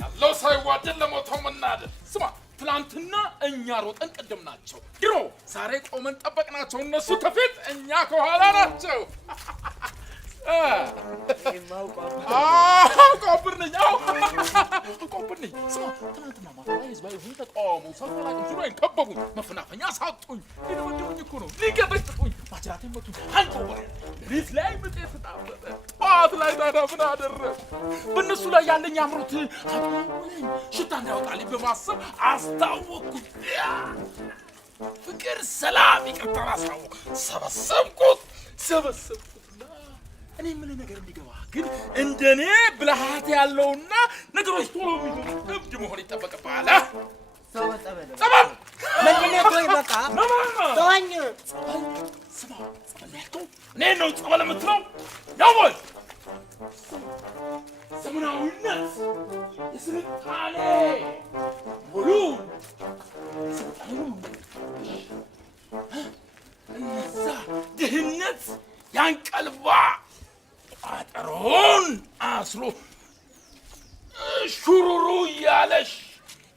ያለው ሳይዋደድ ለሞተው መናደድ ስማ ትላንትና እኛ ሮጠን ቀደምናቸው ድሮ ዛሬ ቆመን ጠበቅናቸው እነሱ ከፊት እኛ ከኋላ ናቸው ቆብርነኝ ቆብርነኝ ስማ ትላንትና ማታ ላይ ህዝባዊ ሁን ተቃውሞ ሰልፍ ላይ ዙሪያዬን ከበቡኝ መፈናፈኛ ሳጡኝ ሊደበድቡኝ እኮ ነው ሊገበጥጡኝ ማጅራቴን መቱኝ አንቆበረ ሪት ላይ ምጤ ተጣበጠ ጠዋት ላይ ታዲያ ምን አደረግ በእነሱ ላይ ያለኝ አምሮት አጥሞኝ ሽታ እንዳይወጣልኝ በማሰብ አስታወቅኩት ፍቅር ሰላም ይቅርታ አስታወቅ ሰበሰብኩት እኔ ምን ነገር እንዲገባ ግን እንደኔ ብልሃት ያለውና ነገሮች ቶሎ የሚሆኑ እብድ መሆን ይተበቀባል ሰበብ ምንድነው ቆይ በቃ ተወኝ ስማ ጸበለቶ እኔ ነው ጸበል የምትለው ያወል ዘመናዊነት የስልጣኔ ሙሉ እዛ ድህነት ያንቀልባ አጠሮን አስሮ ሹሩሩ ያለሽ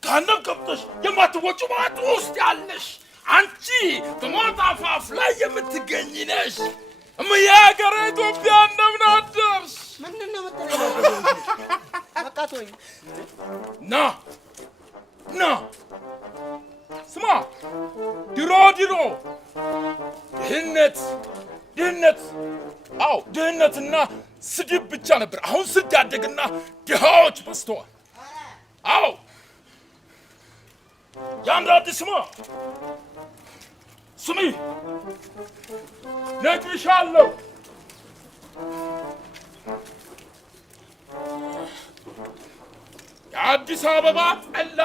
ካንም ከብተሽ የማትወጪ ማጥ ውስጥ ያለሽ አንቺ በሞት አፋፍ ላይ የምትገኝ ነሽ እምያገረ ኢትዮጵያ እንደምን አደርሽ ምንድነው የምትለው በቃ ተወኝ ና ስማ ድሮ ድህነትና ስድብ ብቻ ነበር አሁን ስዳደግና ድሃዎች በዝተዋል አዎ ያንዳንድ ስሚ ነግሬሻለሁ የአዲስ አበባ ጠላ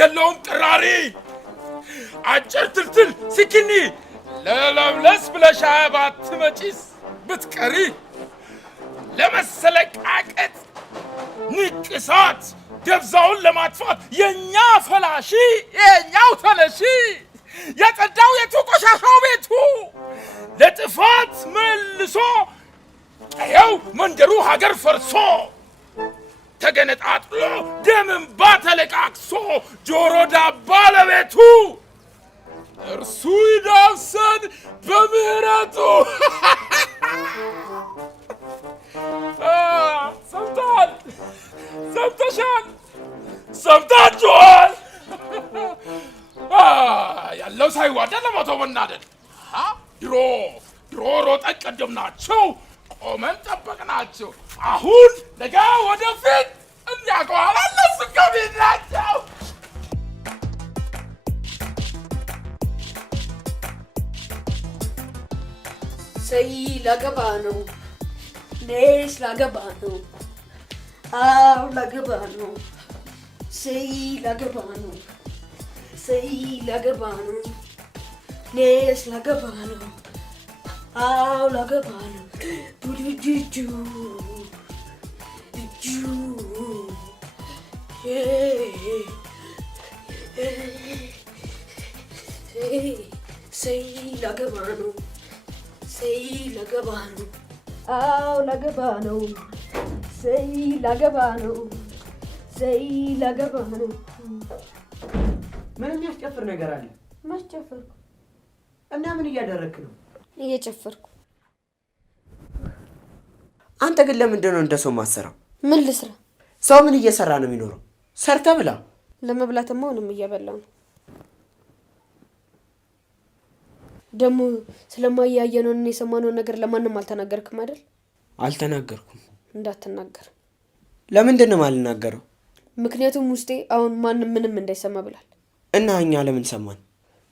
የለውም ቅራሪ አጭር ትልትል ሲኪኒ ለለምለስ ብለሽ ባትመጪስ ብትቀሪ ለመሰለቃቀጥ ንቅሳት ደብዛውን ለማጥፋት የኛ ፈላሺ የኛው ተለሺ የጸዳው የቱ ቆሻሻው ቤቱ ለጥፋት መልሶ ቀየው መንደሩ ሀገር ፈርሶ ተገነጣጥሎ ደምንባ ተለቃቅሶ ጆሮ ዳባ ለቤቱ እርሱ ይዳሰን በምህረቱ ሰምተሃል ሰምተሻል ሰምታችኋል ያለው ሳይዋደድ ለሞተው መናደድ ድሮ ሮጠን ቀደምናቸው ቆመን ጠበቅናቸው አሁን ነገ ወደፊት እኛ ከኋላ እነሱ ከፊት ናቸው ሰይ ላገባ ነው ነሽ ላገባ ነው አው ላገባ ነው ሰይ ላገባ ነው ነሽ ላገባ ነው አው ላገባ ነው ጁጁ ሰይ ላገባ ነው ሰይ ላገባ ነው አው ላገባ ነው ሰይ ላገባ ነው ምን የሚያስጨፍር ነገር አለ ማስጨፈርኩ እና ምን እያደረክ ነው እየጨፈርኩ አንተ ግን ለምንድን ነው እንደሰው ማሰራው ምን ልስራ ሰው ምን እየሰራ ነው የሚኖረው ሰርተ ብላ ለመብላትማ ምንም እየበላው ነው ደሞ ስለማያየነው እና የሰማነው ነገር ለማንም አልተናገርክም አይደል አልተናገርኩም እንዳትናገር ለምንድን ነው ማልናገረው ምክንያቱም ውስጤ አሁን ማንም ምንም እንዳይሰማ ብላል እና እኛ ለምን ሰማን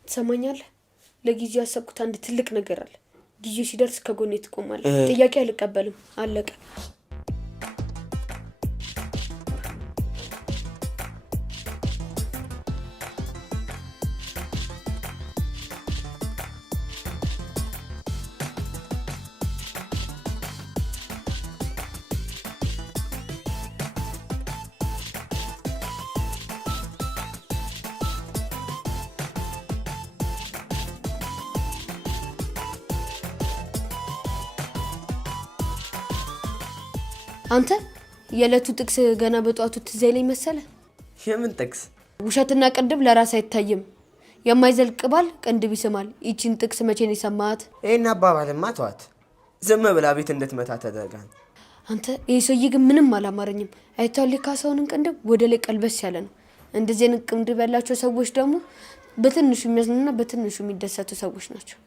ትሰማኛለህ ለጊዜው ያሰብኩት አንድ ትልቅ ነገር አለ ጊዜው ሲደርስ ከጎኔ ትቆማለህ ጥያቄ አልቀበልም አለቀ አንተ የዕለቱ ጥቅስ ገና በጧቱ ትዝ ይለኝ መሰለ። የምን ጥቅስ? ውሸትና ቅንድብ ለራስ አይታይም፣ የማይዘልቅ ባል ቅንድብ ይስማል። ይቺን ጥቅስ መቼ ነው የሰማሃት? ይሄን አባባልማ ተዋት። ዝም ብላ ቤት እንድትመታ ተደርጋን። አንተ ይሄ ሰውዬ ግን ምንም አላማረኝም። አይታል ካሳውንን ቅንድብ ወደ ላይ ቀልበስ ያለ ነው። እንደዚህ አይነት ቅንድብ ያላቸው ሰዎች ደግሞ በትንሹ የሚያዝኑና በትንሹ የሚደሰቱ ሰዎች ናቸው።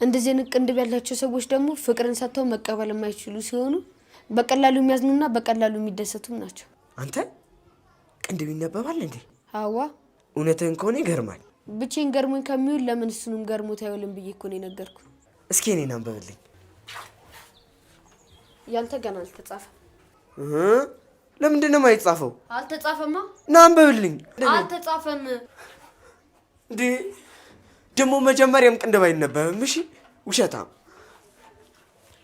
እንደዚህ አይነት ቅንድብ ያላቸው ሰዎች ደግሞ ፍቅርን ሰጥተው መቀበል የማይችሉ ሲሆኑ በቀላሉ የሚያዝኑና በቀላሉ የሚደሰቱም ናቸው። አንተ ቅንድብ ይነበባል እንዴ? አዋ እውነትህን ከሆነ ይገርማል። ብቻዬን ገርሞኝ ከሚውል ለምን እሱንም ገርሞት አይውልም ብዬ እኮ ነው የነገርኩ። እስኪ እኔን አንብብልኝ። ያንተ ገና አልተጻፈም። ለምንድን ነው የማይጻፈው? አልተጻፈማ። ና አንብብልኝ። አልተጻፈም እንዴ? ደግሞ መጀመሪያም ቅንድብ አይነበብም። እሺ ውሸታም።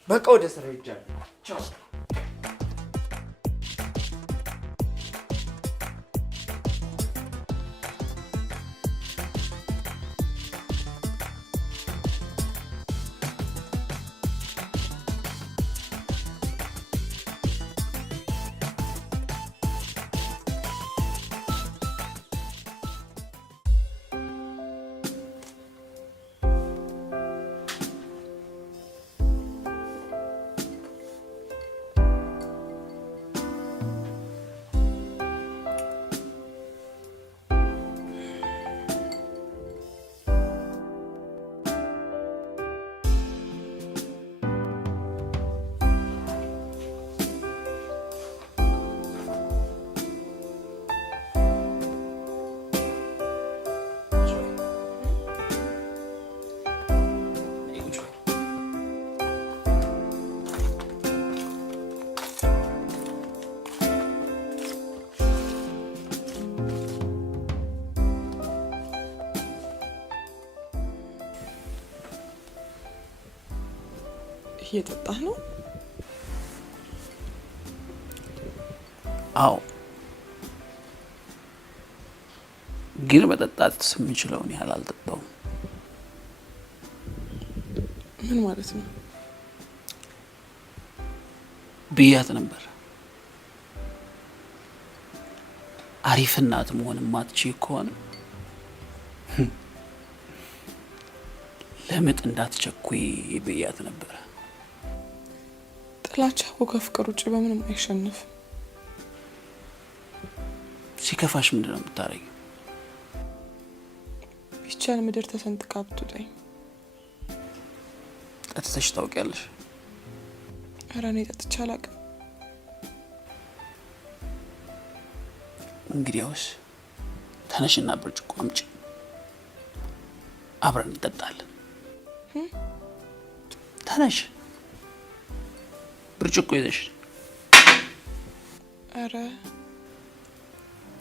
በቃ ወደ ስራ ሄጃለሁ። ቻው። እየጠጣህ ነው? አዎ፣ ግን መጠጣት የምችለውን ያህል አልጠጣውም። ምን ማለት ነው? ብያት ነበር አሪፍ እናት መሆን ማትችይ ከሆነ ለምጥ እንዳትቸኩይ ብያት ነበር። ጥላቻ እኮ ከፍቅር ውጭ በምንም አይሸነፍም። ሲከፋሽ ምንድን ነው የምታረጊው? ቢቻል ምድር ተሰንጥቃ ብትውጠኝ። ጠጥተሽ ታውቂያለሽ? ኧረ እኔ ጠጥቼ አላውቅም። እንግዲያውስ ተነሽና ብርጭቆ አምጪ፣ አብረን እንጠጣለን። ተነሽ፣ ብርጭቆ ይዘሽ። ኧረ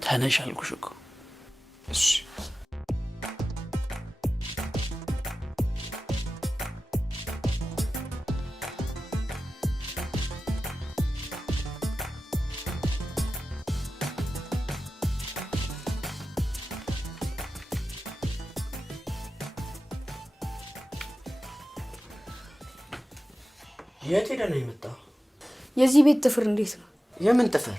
ተነሽ አልኩሽ እኮ። እሺ የት ሄደህ ነው የመጣው? የዚህ ቤት ጥፍር እንዴት ነው? የምን ጥፍር?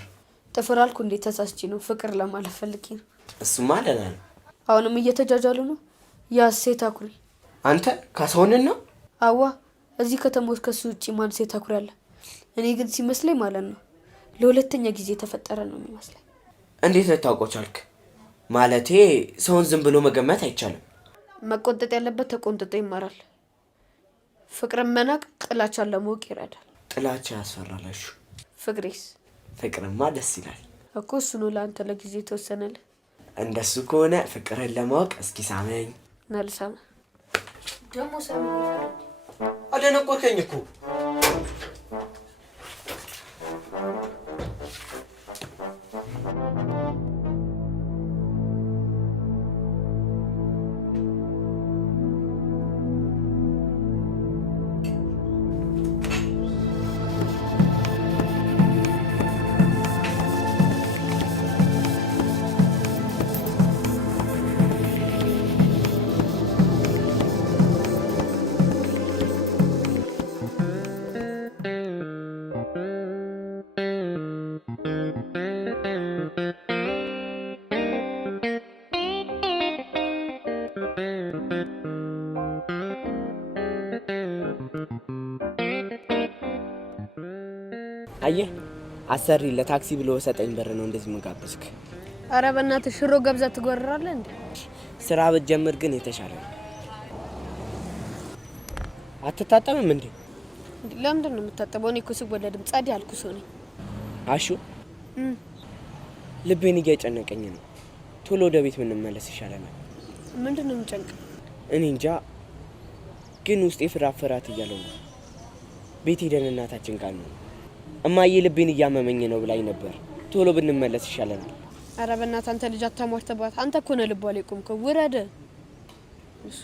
ጥፍር አልኩ እንዴት? ተሳስቼ ነው። ፍቅር ለማለት ፈልጌ ነው። እሱማ ደህና ነው። አሁንም እየተጃጃሉ ነው። ያ ሴት አኩሪ አንተ ካሳሁንን ነው? አዋ እዚህ ከተማ ውስጥ ከሱ ውጪ ማን ሴት አኩሪ አለ? እኔ ግን ሲመስለኝ ማለት ነው ለሁለተኛ ጊዜ ተፈጠረ ነው የሚመስለኝ። እንዴት ልታውቀው ቻልክ? ማለቴ ሰውን ዝም ብሎ መገመት አይቻልም። መቆንጠጥ ያለበት ተቆንጥጦ ይማራል። ፍቅርን መናቅ ጥላቻን ለማወቅ ይረዳል። ጥላቻ ያስፈራላሽ። ፍቅሬስ? ፍቅርማ ደስ ይላል እኮ። እሱ ነው ለአንተ ለጊዜ ተወሰነልህ። እንደሱ ከሆነ ፍቅርን ለማወቅ እስኪ ሳመኝ። ናልሳም ደግሞ ሳመኝ ይፈራል። አደነቆርከኝ እኮ። አየህ አሰሪ ለታክሲ ብሎ ሰጠኝ ብር ነው እንደዚህ መጋበዝክ። አረ በእናትህ ሽሮ ገብዛ ትጎርራለህ እንዴ? ስራ ብትጀምር ግን የተሻለ ነው። አትታጠብም እንዴ? ለምንድን ነው የምታጠበው? እኔ እኮ ስወለድም ጸድ ያልኩ ሰው ነኝ። አሹ ልቤን እያጨነቀኝ ነው። ቶሎ ወደ ቤት ብንመለስ ይሻለናል። ምንድን ነው የሚጨንቅ? እኔ እንጃ ግን ውስጤ ፍራፍራት እያለው ነው። ቤት ሄደን እናታችን ቃል ነው እማዬ ልቤን እያመመኝ ነው ብላኝ ነበር። ቶሎ ብንመለስ ይሻለናል። አረ በእናትህ አንተ ልጅ አታሟርተባት። አንተ እኮ ነው ልቧ ላይ ቆምከው። ውረድ። እሱ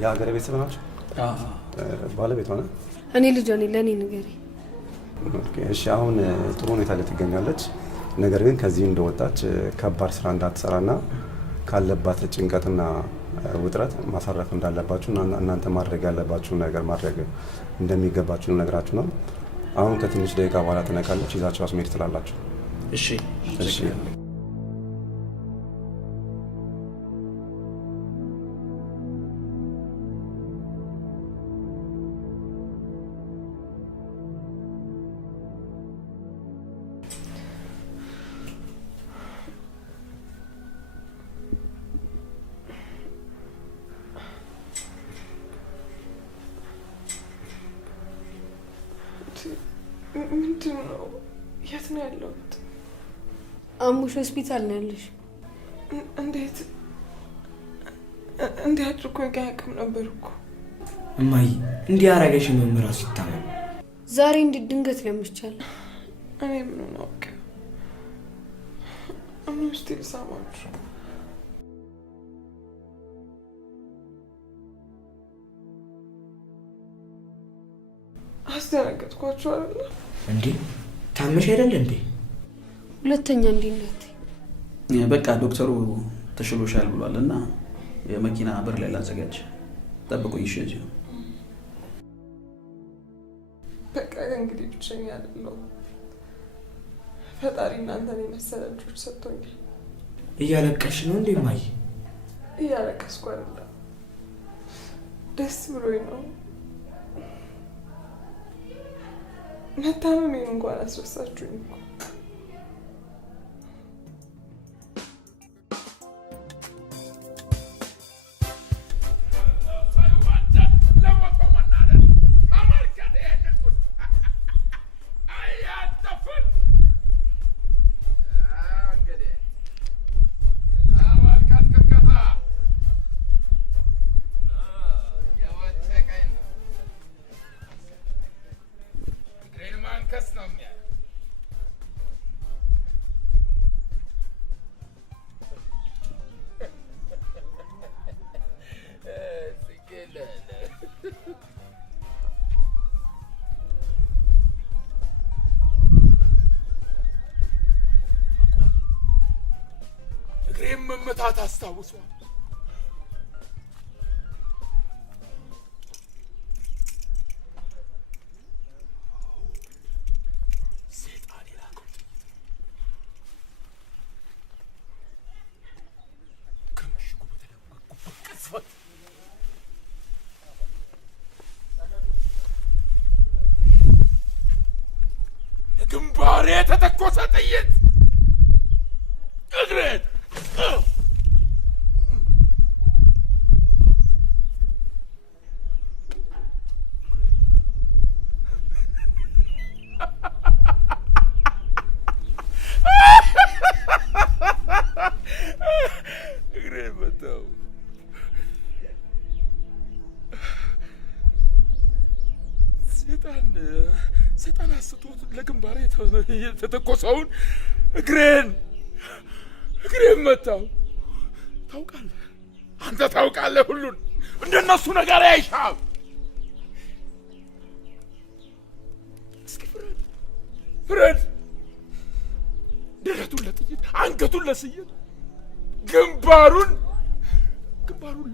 የሀገር ቤተሰብ ናቸው? ባለቤት ሆነ? እኔ ልጅ ነኝ። ለእኔ ንገሪ። እሺ አሁን ጥሩ ሁኔታ ላይ ትገኛለች። ነገር ግን ከዚህ እንደወጣች ከባድ ስራ እንዳትሰራና ካለባት ጭንቀትና ውጥረት ማሳረፍ እንዳለባችሁ እናንተ ማድረግ ያለባችሁ ነገር ማድረግ እንደሚገባችሁ ነግራችሁ ነው። አሁን ከትንሽ ደቂቃ በኋላ ትነቃለች። ይዛችሁ አስመሄድ ትላላችሁ። እሺ እሺ። ምንድን ነው? የት ነው ያለሁት? አሙሽ ሆስፒታል ነው ያለሽ። እንዴት እንዲህ አድርጎ ያቅም ነበር እኮ እማዬ። እንዲህ ያረገሽ መምህራ ሲታመም ዛሬ እንዴት ድንገት ለምቻለ? እኔ ምን አውቄ? አምስት ልሳማችሁ አስደነገጥኳችሁ አይደል? እንዴ ታመሽ አይደል እንዴ? ሁለተኛ እንዲነት በቃ ዶክተሩ ተሽሎሻል ብሏልና የመኪና በር ላይ ላዘጋጅ። ጠብቁኝ እሺ። እዚሁ በቃ እንግዲህ ብቸኛ አይደለሁ። ፈጣሪ እናንተን የመሰለ ልጆች ሰጥቶኛል። እያለቀሽ ነው እንዴ እማዬ? እያለቀስኩ አይደለም፣ ደስ ብሎኝ ነው። መታመሜን እንኳን አስረሳችሁኝ እኮ። መመታት አስታውሷል። ሰይጣን ይላከው ከምሽጉ በተደበቁበት ቅጽበት ለግንባሬ የተተኮሰ ጥይት እግሬን ሰይጣን አስቶት ለግንባሬ የተተኮሰውን እግሬን መታው። ታውቃለህ፣ አንተ ታውቃለህ ሁሉን። እንደነሱ ነገር አይሻም። እስኪ ፍረድ። ደረቱን ለጥይት አንገቱን ለስየት ግንባሩን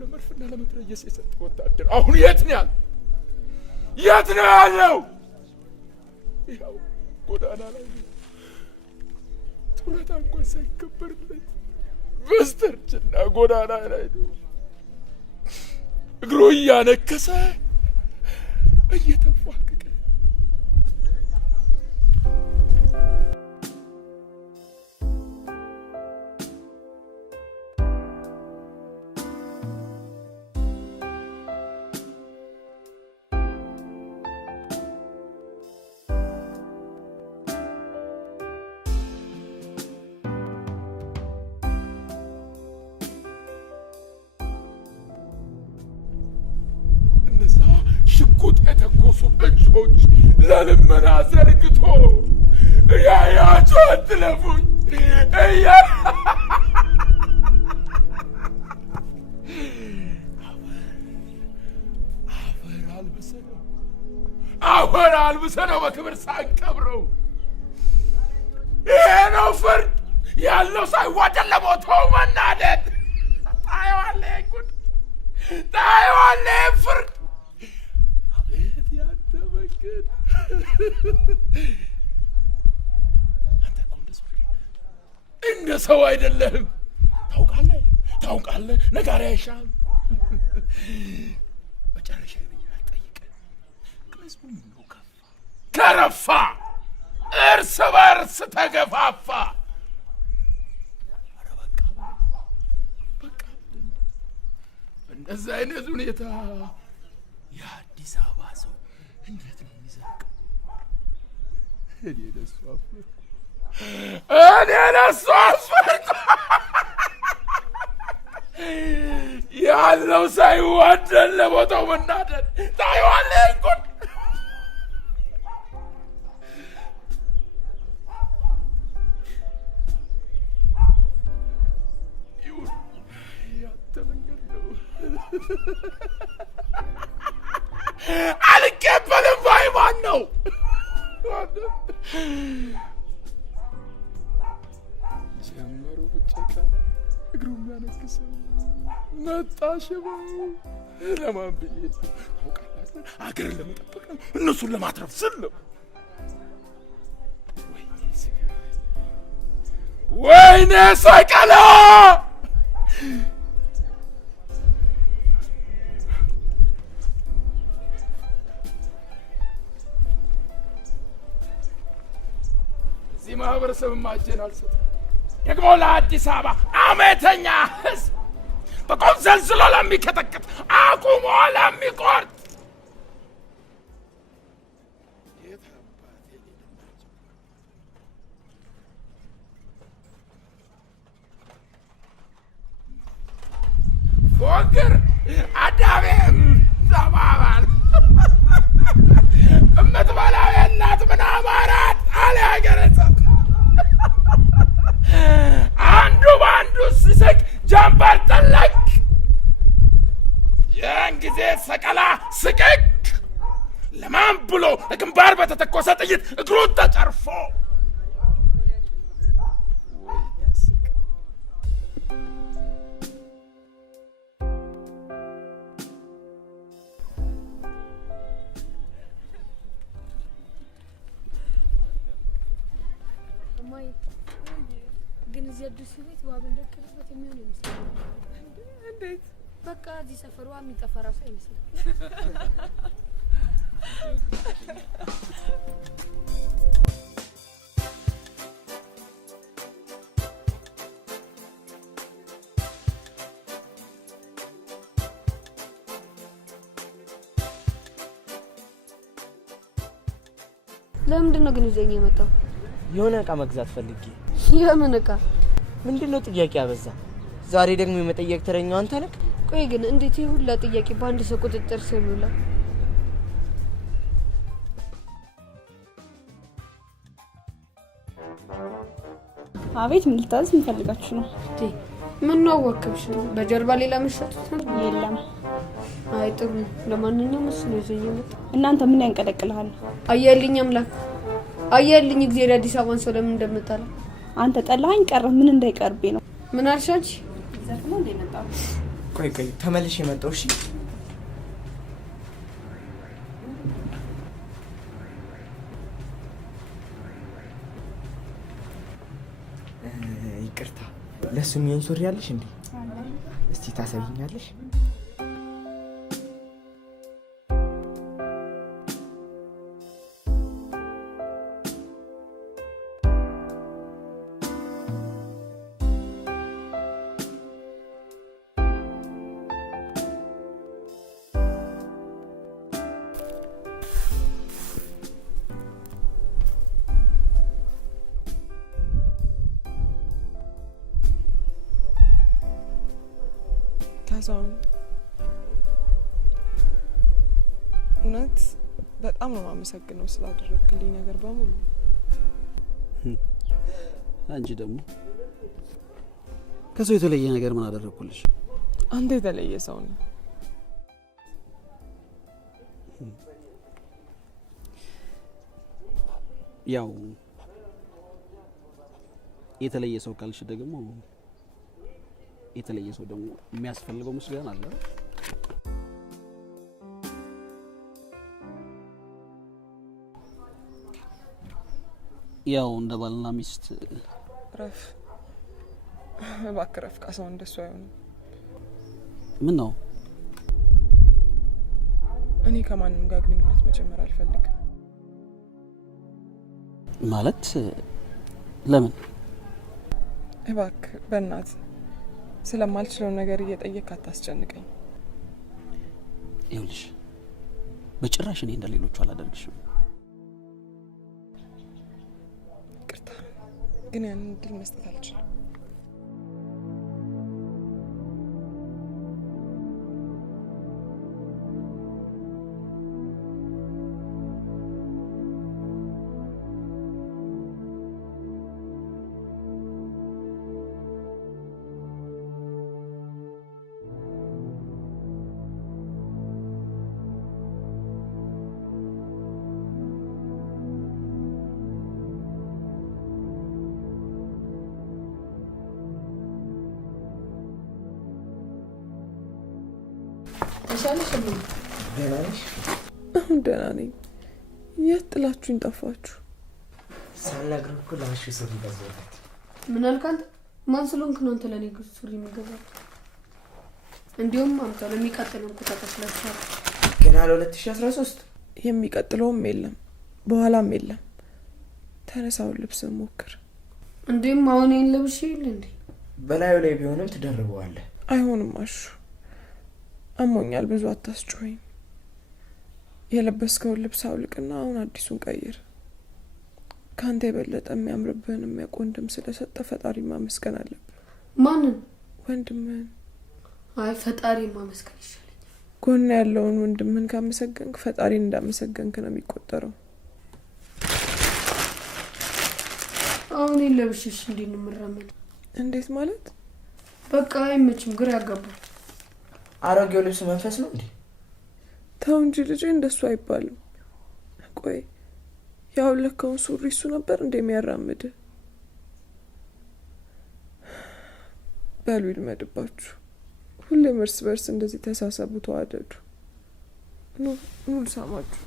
ለመድፍና ለመትረየስ የሰጠ ወታደር አሁን የት ነው ያለው? የት ነው ያለው? ይኸው ጎዳና ላይ ነው። ጡረታ እንኳን ሳይከበርለት በስተርጅና ጎዳና ላይ ነው። እግሩ እያነከሰ እየተንፏቀቀ ሽጉጥ የተኮሱ እጆች ለልመና ዘርግቶ እያያችሁ አትለፉኝ አፈር አልብሰነው በክብር ሳንቀብረው ይሄ ነው ያለው ሳይዋደድ ለሞተው መናደድ ታየዋለህ ጉድ ታየዋለህ ፍርድ አቤት ያንተ መንገድ አንተ እኮ እንደ ሰው አይደለህም ታውቃለህ ነጋሪ አይሻም መጨረሻ ጠይቀህ ህዝቡ ምነው ከረፋ እርስ በርስ ተገፋፋ ኧረ በቃ እንደዚህ አይነት ሁኔታ የአዲስ አበባ ሰው እንዴት ነው የሚዘልቀው? እኔ ለእሱ አስፈርኩ ያለው ሳይዋደድ ለቦታው መናደድ ታየዋለህ ጉድ ያንተ መንገድ ነው አልቀበልም ባይ ማን ነው ጀመሩ ብጨቃ እግሩ የሚያነክሰው መጣ ሽባው ለማን ብዬ ታውቃላችሁ አገርን ለመጠበቅ ነው እነሱን ለማትረፍ ስል ነው ወይኔ ሰቀላ እዚህ ማህበረሰብ ማጀን አልሰጥም ደግሞ ለአዲስ አበባ አመተኛ ህዝብ በቆም ዘልዝሎ ለሚከተክት አቁሞ ለሚቆርጥ ፎክር አዳሜም ተባባል እምትበላው የላት ምን አማራት አለ ያገረሰ አንዱ በአንዱ ሲስቅ ጀንበር ጠለቅ ያን ጊዜ ሰቀላ ስቅቅ ለማን ብሎ ግንባር በተተኮሰ ጥይት እግሩን ተጨርፎ ግን እዚህ አዲስ ቤት ዋብ እንደከበት የሚሆን ይመስላል እንዴት በቃ እዚህ ሰፈሩ የሚጠፋ ራሱ አይመስልም ለምንድን ነው ግን ይዘኝ የመጣው የሆነ እቃ መግዛት ፈልጌ የምን እቃ ምንድነው ጥያቄ አበዛ ዛሬ ደግሞ የመጠየቅ ተረኛው አንተ ነህ ቆይ ግን እንዴት ይሁላ ጥያቄ በአንድ ሰው ቁጥጥር ስር ይውላል አቤት ምን ልታዘዝ እንፈልጋችሁ ነው ምን ነው ወከብሽ በጀርባ ሌላ መሸጡት ነው የለም አይ ጥሩ ለማንኛውም እሱ ነው ይዘኝ የመጣው እናንተ ምን ያንቀለቅልሃል አየልኝ አምላክ አየልኝ እግዚአብሔር አዲስ አበባን ሰው ለምን እንደምጣላ አንተ ጠላኸኝ ቀረ ምን እንዳይቀርቤ ነው ምን አልሻች ዘርፍ ነው እንደመጣው ቆይ ተመልሼ መጣሁ እሺ ይቅርታ ለሱ የሚሆን ሱሪ ያለሽ እንዴ እስቲ ታሳይኛለሽ ካሳሁን እውነት በጣም ነው የማመሰግነው ስላደረክልኝ ነገር በሙሉ አንቺ ደግሞ ከሰው የተለየ ነገር ምን አደረኩልሽ አንተ የተለየ ሰው ነህ ያው የተለየ ሰው ካልሽ ደግሞ የተለየ ሰው ደግሞ የሚያስፈልገው ምስጋና አለ። ያው እንደ ባልና ሚስት ረፍ እባክህ ረፍ። ካሳሁን እንደሱ አይሆንም። ምን ነው? እኔ ከማንም ጋር ግንኙነት መጀመር አልፈልግም። ማለት ለምን? እባክህ በእናት ስለማልችለው ነገር እየጠየቅ አታስጨንቀኝ። ይኸውልሽ በጭራሽ እኔ እንደሌሎቹ አላደርግሽም። ይቅርታ ግን ያንን እድል መስጠት አልችልም። ተሻለሽ እንዴ? ደህና ነሽ? አሁን ደህና ነኝ። የት ጥላችሁኝ ጠፋችሁ? ሳልነግርህ እኮ ላሽ ሱሪ ገዛሁት። ምን አልክ አንተ? ማን ስለሆንክ ነው አንተ ለኔ ሱሪ የምገዛው? እንዲሁም አምጣ ለሚቀጥለው እኮ ተከፍላችኋል። ገና ለ2013 የሚቀጥለውም የለም በኋላም የለም። ተነሳውን ልብስ ሞክር። እንዴም አሁን ይሄን ለብሽ ይል እንዴ? በላዩ ላይ ቢሆንም ትደርበዋለህ። አይሆንም አሹ፣ አሞኛል። ብዙ አታስጮኸኝ። የለበስከውን ልብስ አውልቅና አሁን አዲሱን ቀይር። ካንተ የበለጠ የሚያምርብህን የሚያውቅ ወንድም ስለሰጠ ፈጣሪ ማመስገን አለብህ። ማንን? ወንድምህን። አይ ፈጣሪ ማመስገን ይሻለኛል። ጎን ያለውን ወንድምህን ካመሰገንክ ፈጣሪን እንዳመሰገንክ ነው የሚቆጠረው። አሁን ለብሽሽ እንዴ ነው የምራመድ? እንዴት ማለት? በቃ አይመችም፣ ግራ ያጋባል። አሮጌው ልብስ መንፈስ ነው እንዴ? ተው እንጂ ልጄ፣ እንደሱ አይባልም። ቆይ ያውለከውን ሱሪ እሱ ነበር እንደሚያራምድ? በሉ ይልመድባችሁ። ሁሌም እርስ በርስ እንደዚህ ተሳሰቡ፣ ተዋደዱ። ኑ ልሳማችሁ።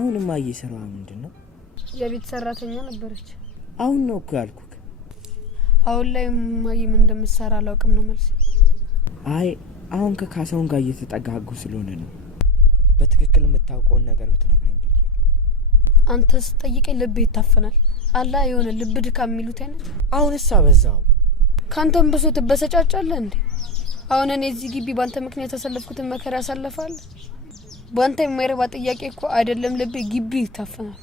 አሁንማ እየሰራው ምንድነው? የቤት ሰራተኛ ነበረች። አሁን ነው እኮ ያልኩክ። አሁን ላይ ማይ ምን እንደምትሰራ አላውቅም ነው መልስ። አይ አሁን ከካሳውን ጋር እየተጠጋጉ ስለሆነ ነው። በትክክል የምታውቀውን ነገር ብትነግረኝ ብዬ። አንተ ስጠይቀኝ ልብ ይታፈናል። አላ የሆነ ልብ ድካም የሚሉት አይነት። አሁንስ አበዛው። ካንተም ብሶ ትበሰጫጫለህ እንዴ? አሁን እኔ እዚህ ግቢ ባንተ ምክንያት ተሰለፍኩትን መከራ ያሳልፋል። ባንተ የማይረባ ጥያቄ እኮ አይደለም ልብ ግቢ ይታፈናል።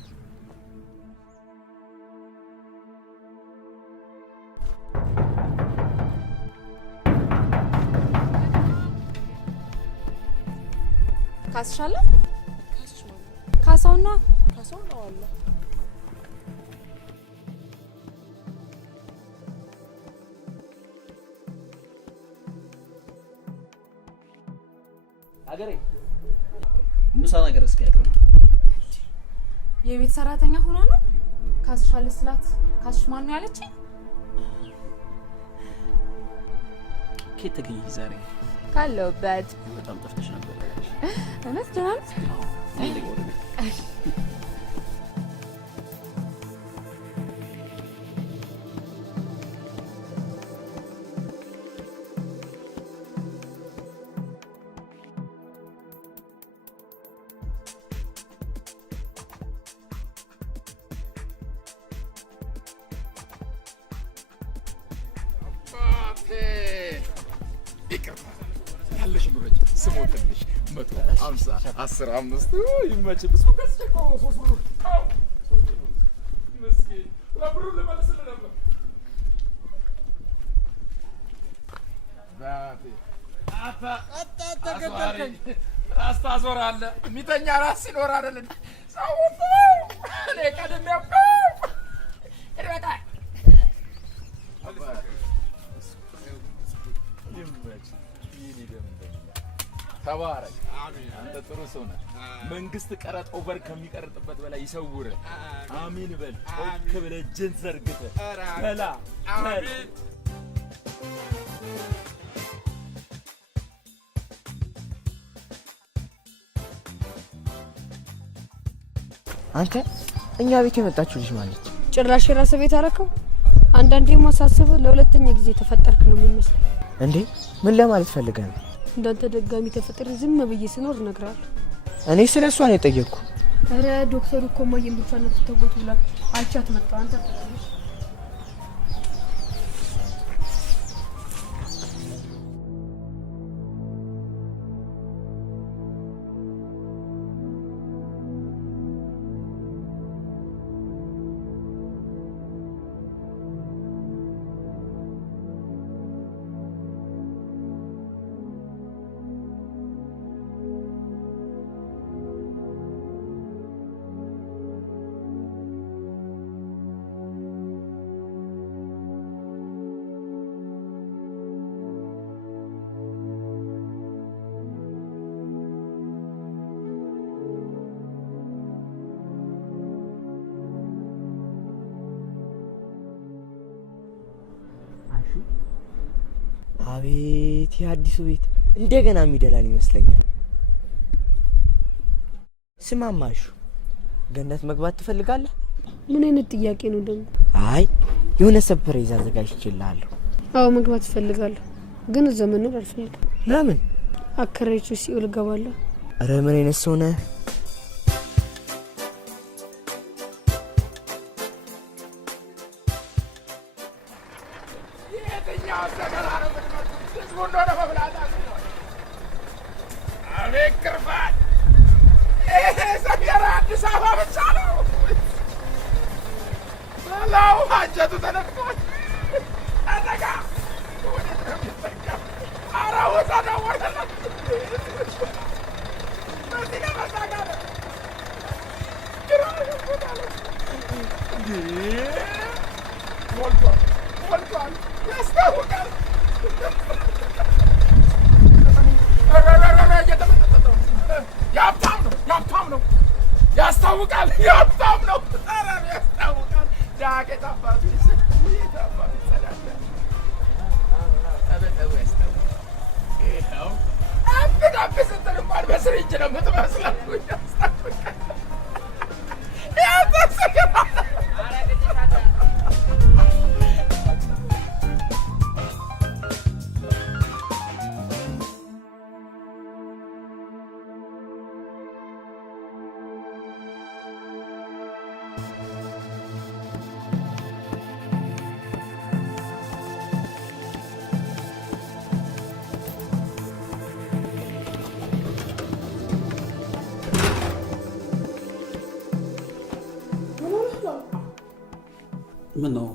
ካስሻለ ካሳውና ካሳው አለ። አገሬ ምሳ ነገር እስኪ ያቅርብ። የቤት ሰራተኛ ሆና ነው ካስሻለ ስላት ካስሽ ማን ነው ያለችኝ? ኬት ተገኝ ዛሬ ካለውበት በጣም ጠፍተሽ ነበር። እውነት ጀናል? አይ ለጎረ ስሞትልሽ 150 10 5 ይመች ብስ ከስቆ 3 ብር ምስኪን ለብሩ ልመልስልህ ነበር። ባቴ ተገደልከኝ። ራስ ታዞራለህ። የሚተኛ ራስ ሲኖር አይደል ሰው እኔ ቀድሜው ይረዳል። ተባረክ። አንተ ጥሩ ሰው ነህ። መንግስት ቀረጥ ኦቨር ከሚቀርጥበት በላይ ይሰውርህ። አሜን በል። ጮክ ብለህ እጅን ዘርግተህ በላ። አሜን። አንተ እኛ ቤት የመጣችው ልጅ ማለት ጭራሽ የራስ ቤት አረከው። አንዳንዴ ማሳስበህ ለሁለተኛ ጊዜ ተፈጠርክ ነው የሚመስለው። እንዴ ምን ለማለት ፈልገህ ነው? እንዳንተ ደጋሚ ተፈጥሬ ዝም ብዬ ስኖር እነግርሃለሁ። እኔ ስለሷ ነው የጠየቅኩ። አረ ዶክተሩ እኮ ማየም ብቻ ነው ተተውት ብላ አይቻት መጣ። አንተ አቤት የአዲሱ ቤት እንደገና የሚደላል ይመስለኛል። ስማማሹ ገነት መግባት ትፈልጋለህ? ምን አይነት ጥያቄ ነው ደግሞ? አይ የሆነ ሰርፕራይዝ አዘጋጅቼልሃለሁ። አዎ መግባት እፈልጋለሁ፣ ግን እዛ መኖር አልፈልግም። ለምን? አከራይቼ ሲኦል እገባለሁ። ኧረ ምን አይነት ሰው ነህ? ያስታውቃል። ያብታም ነው። አራም ያስታውቃል። ዳቄት አባቱ ይሰጥ አባቱ ይሰዳል። አበጠው ያስታውቃል። ይሄው አብዳብስ እንተልማል በስሪንጅ ነው የምትመስለው። ያስታውቃል። ያስታውቃል። ምን ነው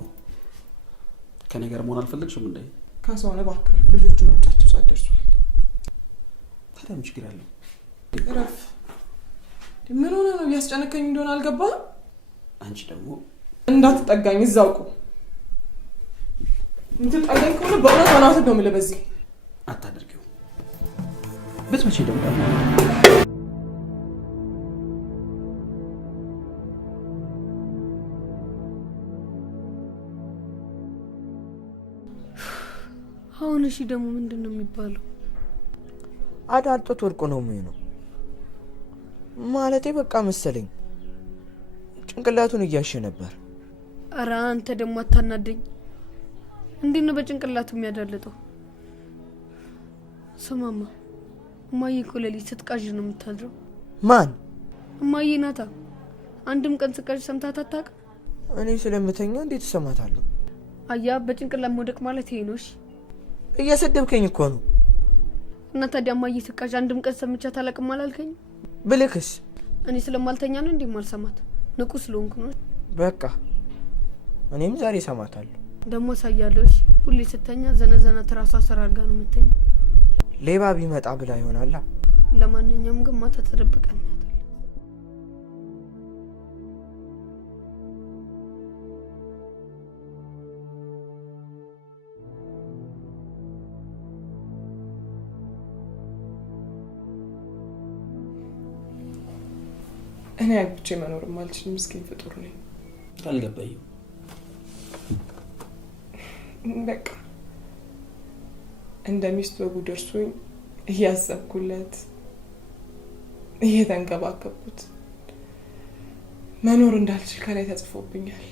ከኔ ጋር መሆን አልፈለግሽም እንዴ? ካሳሁን እባክህ ልጆቹ መምጫቸው ሰዓት ደርሷል። ታዲያ ምን ችግር አለው? እረፍ። ምን ሆነ ነው? እያስጨነቀኝ እንደሆነ አልገባህም? አንቺ ደግሞ እንዳትጠጋኝ እዛው ቁም። የምትጠጋኝ ከሆነ በእውነት አናትህ ነው የምልህ። በዚህ አታደርጊው። ብትመጪ ደግሞ አሁን እሺ ደግሞ ምንድነው የሚባለው? አዳልጦት ወርቆ ነው የሚሆነው ማለቴ በቃ መሰለኝ። ጭንቅላቱን እያሸ ነበር። አረ አንተ ደግሞ አታናደኝ። እንዴት ነው በጭንቅላቱ የሚያዳልጠው? ስማማ እማዬ እኮ ሌሊት ስትቃዥ ነው የምታድረው። ማን? እማዬ ናታ። አንድም ቀን ስትቃዥ ሰምታት አታውቅም? እኔ ስለምተኛ እንዴት እሰማታለሁ? አያ በጭንቅላት መውደቅ ማለት ይሄ ነው። እሺ እየሰደብከኝ እኮ ነው። እና ታዲያ እማዬ ስትቃዥ አንድም ቀን ሰምቻት አላውቅም አላልከኝ? ብልክስ? እኔ ስለማልተኛ ነው እንዴ ማልሰማት? ንቁ ስለሆንኩ ነው። በቃ እኔም ዛሬ ሰማታለሁ። ደግሞ ሳያለሁ። እሺ ሁሌ ስተኛ ዘነዘና ትራሷ ስራ አድርጋ ነው የምተኛው። ሌባ ቢመጣ ብላ ይሆናል። ለማንኛውም ግን ማታ ተደብቀን እናያታለን። እኔ አግብቼ መኖር ማልችል ምስኪን ፍጡር ነኝ። አልገባኝም። በቃ እንደ ሚስት ወጉ ደርሶኝ እያሰብኩለት እየተንከባከብኩት መኖር እንዳልችል ከላይ ተጽፎብኛል።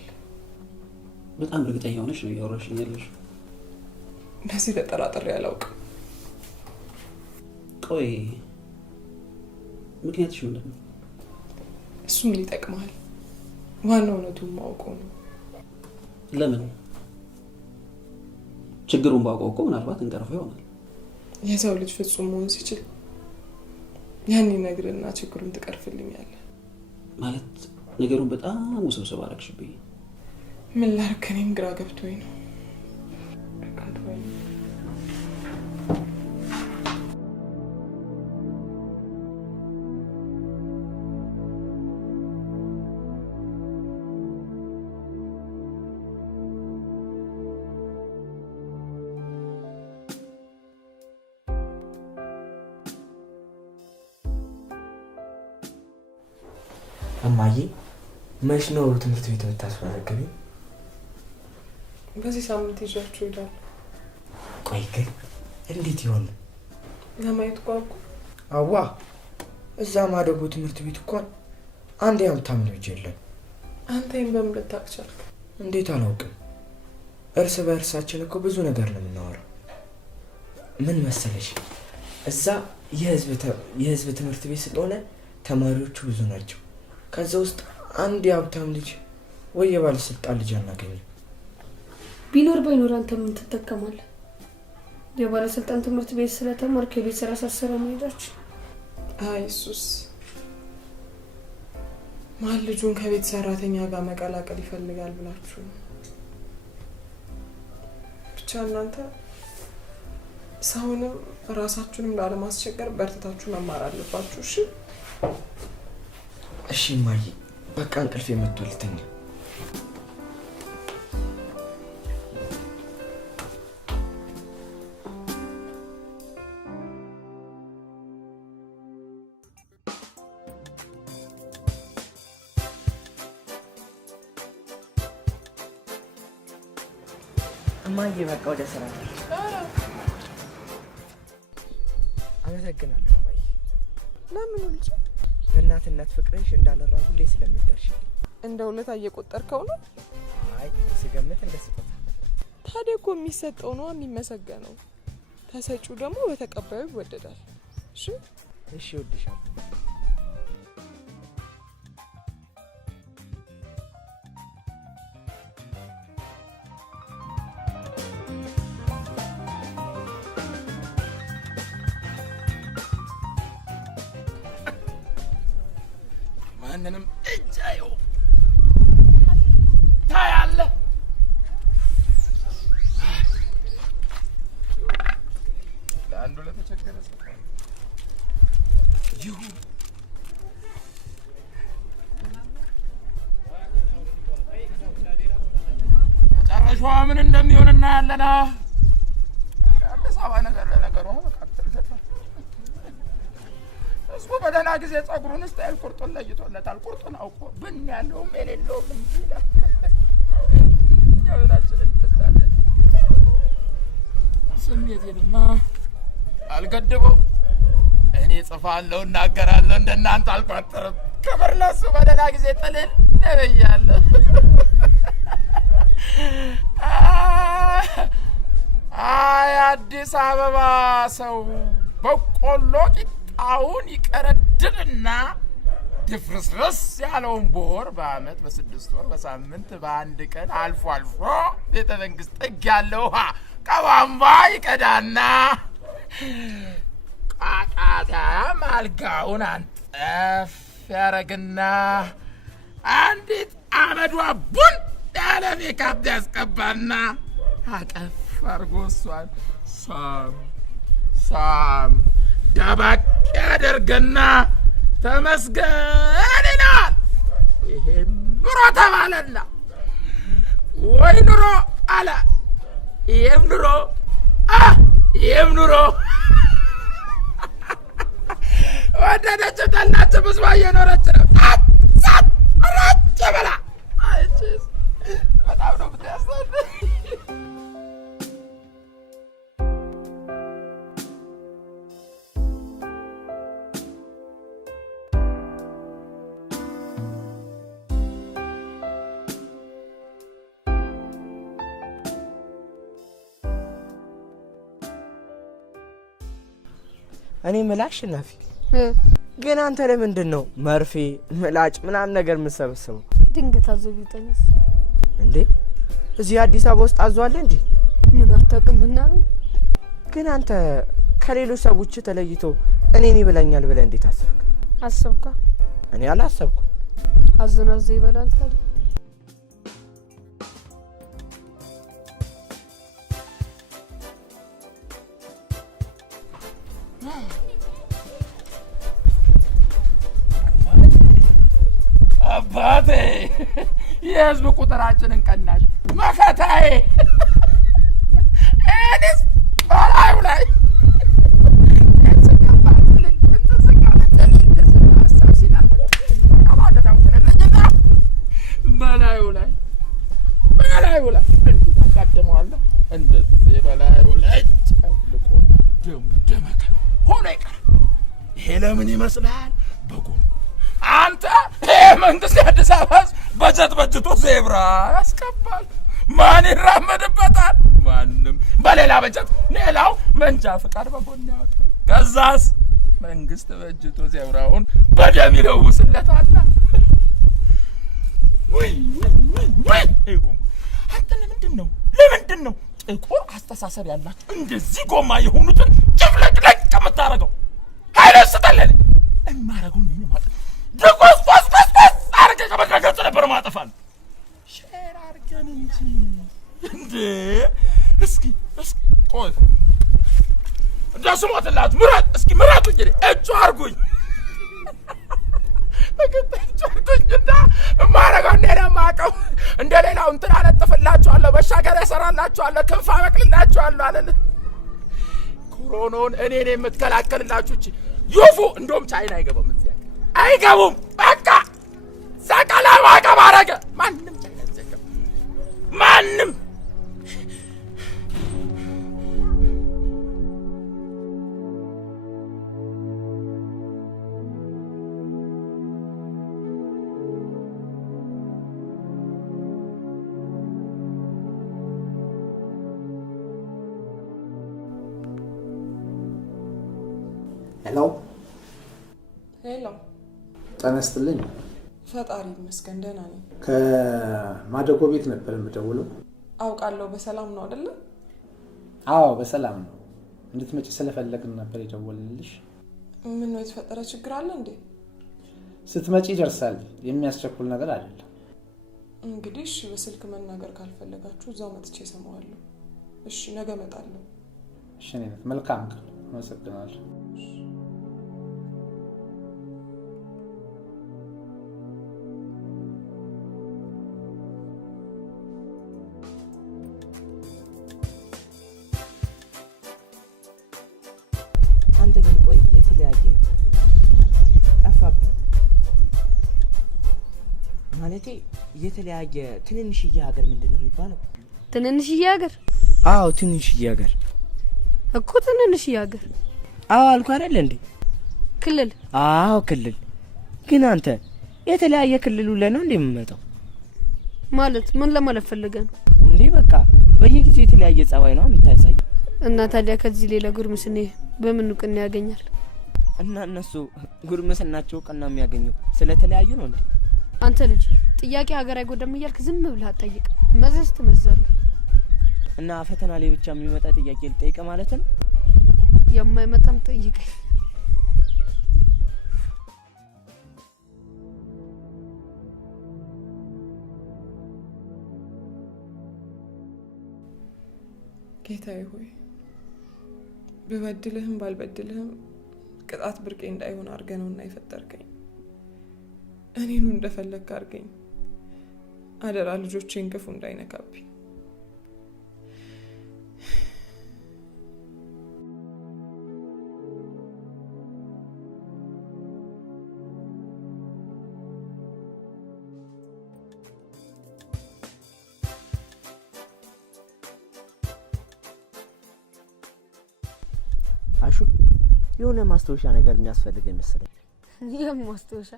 በጣም እርግጠኛ ሆነሽ ነው እያወራሽኝ ያለሽ? በዚህ ተጠራጥሬ አላውቅም። ቆይ ምክንያትሽ ምንድን ነው? እሱ ምን ይጠቅማል? ዋናው እውነቱን ማውቀው ነው። ለምን? ችግሩን ባውቀው እኮ ምናልባት እንቀርፈው ይሆናል። የሰው ልጅ ፍጹም መሆን ሲችል ያን ይነግርና ችግሩን ትቀርፍልኛለህ ማለት ነገሩን በጣም ውስብስብ አደረግሽብኝ። ምን ላድርግ? እኔም ግራ ገብቶኝ ነው። እማዬ መች ነው ትምህርት ቤት የምታስመዘግቢ? በዚህ ሳምንት ይዣችሁ እሄዳለሁ። ቆይ ግን እንዴት ይሆን? ለማየት ጓጉ። አዋ እዛ ማደጎ ትምህርት ቤት እንኳን አንድ የሀብታም ልጅ የለም። አንተ ይህን በምን ልታውቅ ቻልክ? እንዴት አላውቅም። እርስ በእርሳችን እኮ ብዙ ነገር ነው የምናወራው። ምን መሰለሽ እዛ የህዝብ ትምህርት ቤት ስለሆነ ተማሪዎቹ ብዙ ናቸው። ከዛ ውስጥ አንድ የሀብታም ልጅ ወይ የባለስልጣን ልጅ አናገኝም። ቢኖር ባይኖር አንተ ምን ትጠቀማለህ? የባለስልጣን ትምህርት ቤት ስለተማርክ የቤት ስራ ሳሰራ መሄዳችን። አይ እሱስ ማን ልጁን ከቤት ሰራተኛ ጋር መቀላቀል ይፈልጋል ብላችሁ ብቻ እናንተ ሰውንም ራሳችሁንም ላለማስቸገር በርትታችሁ መማር አለባችሁ። እሺ እሺ እማዬ በቃ እንቅልፍ የመጥቶልተኛ። እማዬ በቃ ወደ ስራ ነው። አመሰግናለሁ እማዬ። ለምን ልጅ? በእናትነት ፍቅርሽ እንዳለራ ሁሌ ስለምትደርሽልኝ። እንደ ውለታ እየቆጠርከው ነው? አይ ስገምት እንደ ስጦታ። ታዲያ እኮ የሚሰጠው ነው የሚመሰገነው። ተሰጪው ደግሞ በተቀባዩ ይወደዳል። እሺ እሺ እወድሻለሁ። ማንንም እጃዩ ታያለህ። ለአንዱ ለተቸገረ ይሁን። መጨረሻዋ ምን እንደሚሆን እናያለን። አዲስ አበባ ነገር ለነገሩ እሱ በደህና ጊዜ ጸጉሩን ስታይል ቁርጡን ለይቶለታል። ቁርጡን አውቆ ብን ያለውም የሌለውም እንዲላል ያውናችን እንትላለን። ስሜቴንማ አልገድበው። እኔ ጽፋለሁ፣ እናገራለሁ፣ እንደናንተ አልቋጥርም። ክብር ለሱ በደህና ጊዜ ጥልል ለበያለሁ። አይ አዲስ አበባ ሰው በቆሎ አሁን ይቀረድድና ድፍርስርስ ያለውን በወር በአመት በ6 ወር በሳምንት በአንድ ቀን አልፎ አልፎ ቤተ መንግስት ጥግ ያለው ውሃ ከቧንቧ ይቀዳና ቃቃታም አልጋውን አንጠፍ ያረግና አንዲት አመዷ ቡን ያለ ያለ ሜካፕ ያስቀባና አቀፍ አድርጎ እሷን ሳም ደባቅ ያደርገና ተመስገን ይላል። ይሄም ኑሮ ተባለና ወይ ኑሮ አለ። ይሄም ኑሮ ወደደችም ጠላችም ብዙ እየኖረች ነው። ረጭ ብላ በጣም ነው የምታሳዝን። እኔ ምላሽ ናፊ ግን አንተ ለምንድን ነው መርፌ ምላጭ ምናምን ነገር የምትሰበስበው? ድንገት አዘቢጠኝስ እንዴ? እዚህ አዲስ አበባ ውስጥ አዟል እንዴ? ምን አታውቅምና ነው? ግን አንተ ከሌሎች ሰዎች ተለይቶ እኔን ይብለኛል ብለህ እንዴት አሰብክ? አሰብካ? እኔ አላሰብኩም። አዘናዘ ይበላል ታዲያ። አባቴ የህዝብ ቁጥራችንን ቀናሽ መከታዬ እኔስ በላዩ ላይ በላዩ ላይ ታጋድመዋለህ። እንደዚህ በላዩ ላይ ጨልቆ ደሙ ደመከ ሆኖ ይቀር። ይሄ ለምን ይመስልሃል? በጎን አንተ መንግስት የአዲስ አበባ በጀት በጅቶ ዜብራ ያስቀባል። ማን ይራመድበታል? ማንም። በሌላ በጀት ሌላው መንጃ ፍቃድ በጎን ያወጣል። ከዛስ መንግስት በጅቶ ዜብራውን በደም ይለውስለታል። ወይ አንተ ለምንድን ነው ጥቁር አስተሳሰብ ያላችሁ እንደዚህ ጎማ የሆኑትን ጭፍለቅለቅ የምታረገው? ኃይለ ስጠለል እማረገው ነው ማለት ደቆስ አርገ ከመካከል ነበር ማጠፋል። ሼር አርገን እንጂ እንዴ! እስኪ ቆይ እንደሱ ሞትላት ምራት እንግዲህ እጁ አርጉኝ እጁ እማረገው እንደኔ ማቀው እንደ ሌላው እንትን አለጥፍላችኋለሁ፣ መሻገሪያ እሰራላችኋለሁ፣ ክንፍ አበቅልላችኋለሁ አለን። ኮሮናውን እኔ ነኝ የምትከላከልላችሁ። እቺ ዩፉ እንደውም ቻይና አይገባም፣ እዚህ አይገቡም። በቃ ሰቀላ ማቀብ አረገ። ማንም ቻይና አይገባም ማንም። ሄሎ ጤና ይስጥልኝ። ፈጣሪ ይመስገን ደህና ነኝ። ከማደጎ ቤት ነበር የምደውለው። አውቃለሁ። በሰላም ነው አይደለ? አዎ በሰላም ነው። እንድትመጪ ስለፈለግን ነበር የደወልንልሽ። ምን ነው የተፈጠረ ችግር አለ እንዴ? ስትመጪ ይደርሳል፣ የሚያስቸኩል ነገር አይደለም። እንግዲህ እሺ፣ በስልክ መናገር ካልፈለጋችሁ እዛው መጥቼ እሰማዋለሁ። እሺ ነገ እመጣለሁ። እሺ ነኝ። መልካም ቀን። አመሰግናለሁ። አንተ ግን ቆይ የተለያየ ጠፋብኝ። ማለቴ የተለያየ ትንንሽዬ ሀገር ምንድን ነው የሚባለው? ትንንሽዬ ሀገር? አዎ ትንንሽዬ ሀገር እኮ ትንንሽዬ ሀገር። አዎ አልኩ አይደል እንዴ? ክልል? አዎ ክልል። ግን አንተ የተለያየ ክልል ውለህ ነው እንዴ የምመጣው? ማለት ምን ለማለት ፈልገህ ነው እንዴ? በቃ በየጊዜው የተለያየ ጸባይ ነው የምታሳየው። እና ታዲያ ከዚህ ሌላ ጉርምስና በምን እውቅና ያገኛል? እና እነሱ ጉርምስናቸው እውቅና የሚያገኘው ስለተለያዩ ነው እንዴ? አንተ ልጅ ጥያቄ ሀገር አይጎዳም እያልክ ዝም ብለህ አትጠይቅ። መዘዝ ትመዛለህ። እና ፈተና ላይ ብቻ የሚመጣ ጥያቄ ልጠይቅ ማለት ነው? የማይመጣም ጠይቀኝ። ጌታዬ ሆይ በበድልህም ባልበድልህም ቅጣት ብርቄ እንዳይሆን አድርገህ ነውና የፈጠርከኝ። እኔኑ እንደፈለግክ አድርገኝ። አደራ ልጆቼን ክፉ እንዳይነካብኝ። አሹ የሆነ ማስታወሻ ነገር የሚያስፈልገኝ መሰለኝ። ይሄም ማስታወሻ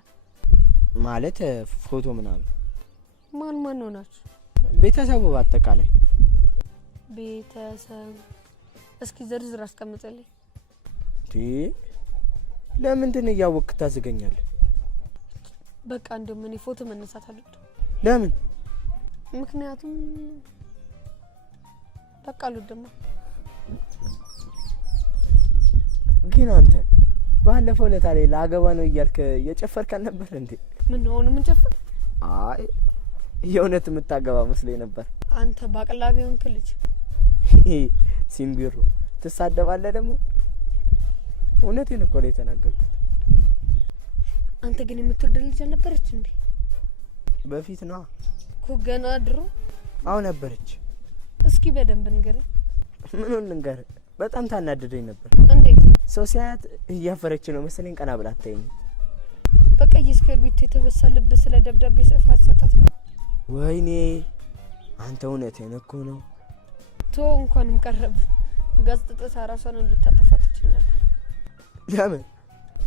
ማለት ፎቶ ምናምን። ማን ማን ነው ናችሁ? ቤተሰቡ በአጠቃላይ። ቤተሰብ እስኪ ዝርዝር አስቀምጥልኝ። ለምንድን እያወቅህ ታዝገኛለህ? በቃ እንደውም እኔ ፎቶ መነሳት አልወድም። ለምን? ምክንያቱም በቃ አልወድም። ግን አንተ ባለፈው ለታ ላይ ላገባ ነው እያልክ እየጨፈርክ ነበር እንዴ? ምን ነው ምን ጨፈር? አይ የእውነት የምታገባ መስሎኝ ነበር። አንተ ባቅላቢውን ልጅ ሲምቢሮ ትሳደባለህ ደግሞ። እውነቴን እኮ ነው የተናገርኩት። አንተ ግን የምትወደው ልጅ አልነበረች እንዴ? በፊት ነው እኮ ገና ድሮ። አዎ ነበረች። እስኪ በደንብ ንገረኝ። ምኑን ልንገርህ? በጣም ታናደደኝ ነበር። እንዴት? ሰው ሲያያት እያፈረች ነው መሰለኝ ቀና ብላ አታየኝ። በቀይ እስክርቢቶ የተበሳለበት ስለ ደብዳቤ ጽፋት ሰጣት ነው። ወይኔ አንተ እውነቴን እኮ ነው። ቶ እንኳንም ቀረበ። ጋዜጣ ራሷን ልታጠፋ ትችል ነበር። ለምን?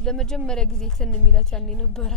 ለመጀመሪያ ጊዜ ትን የሚላት ያኔ ነበር።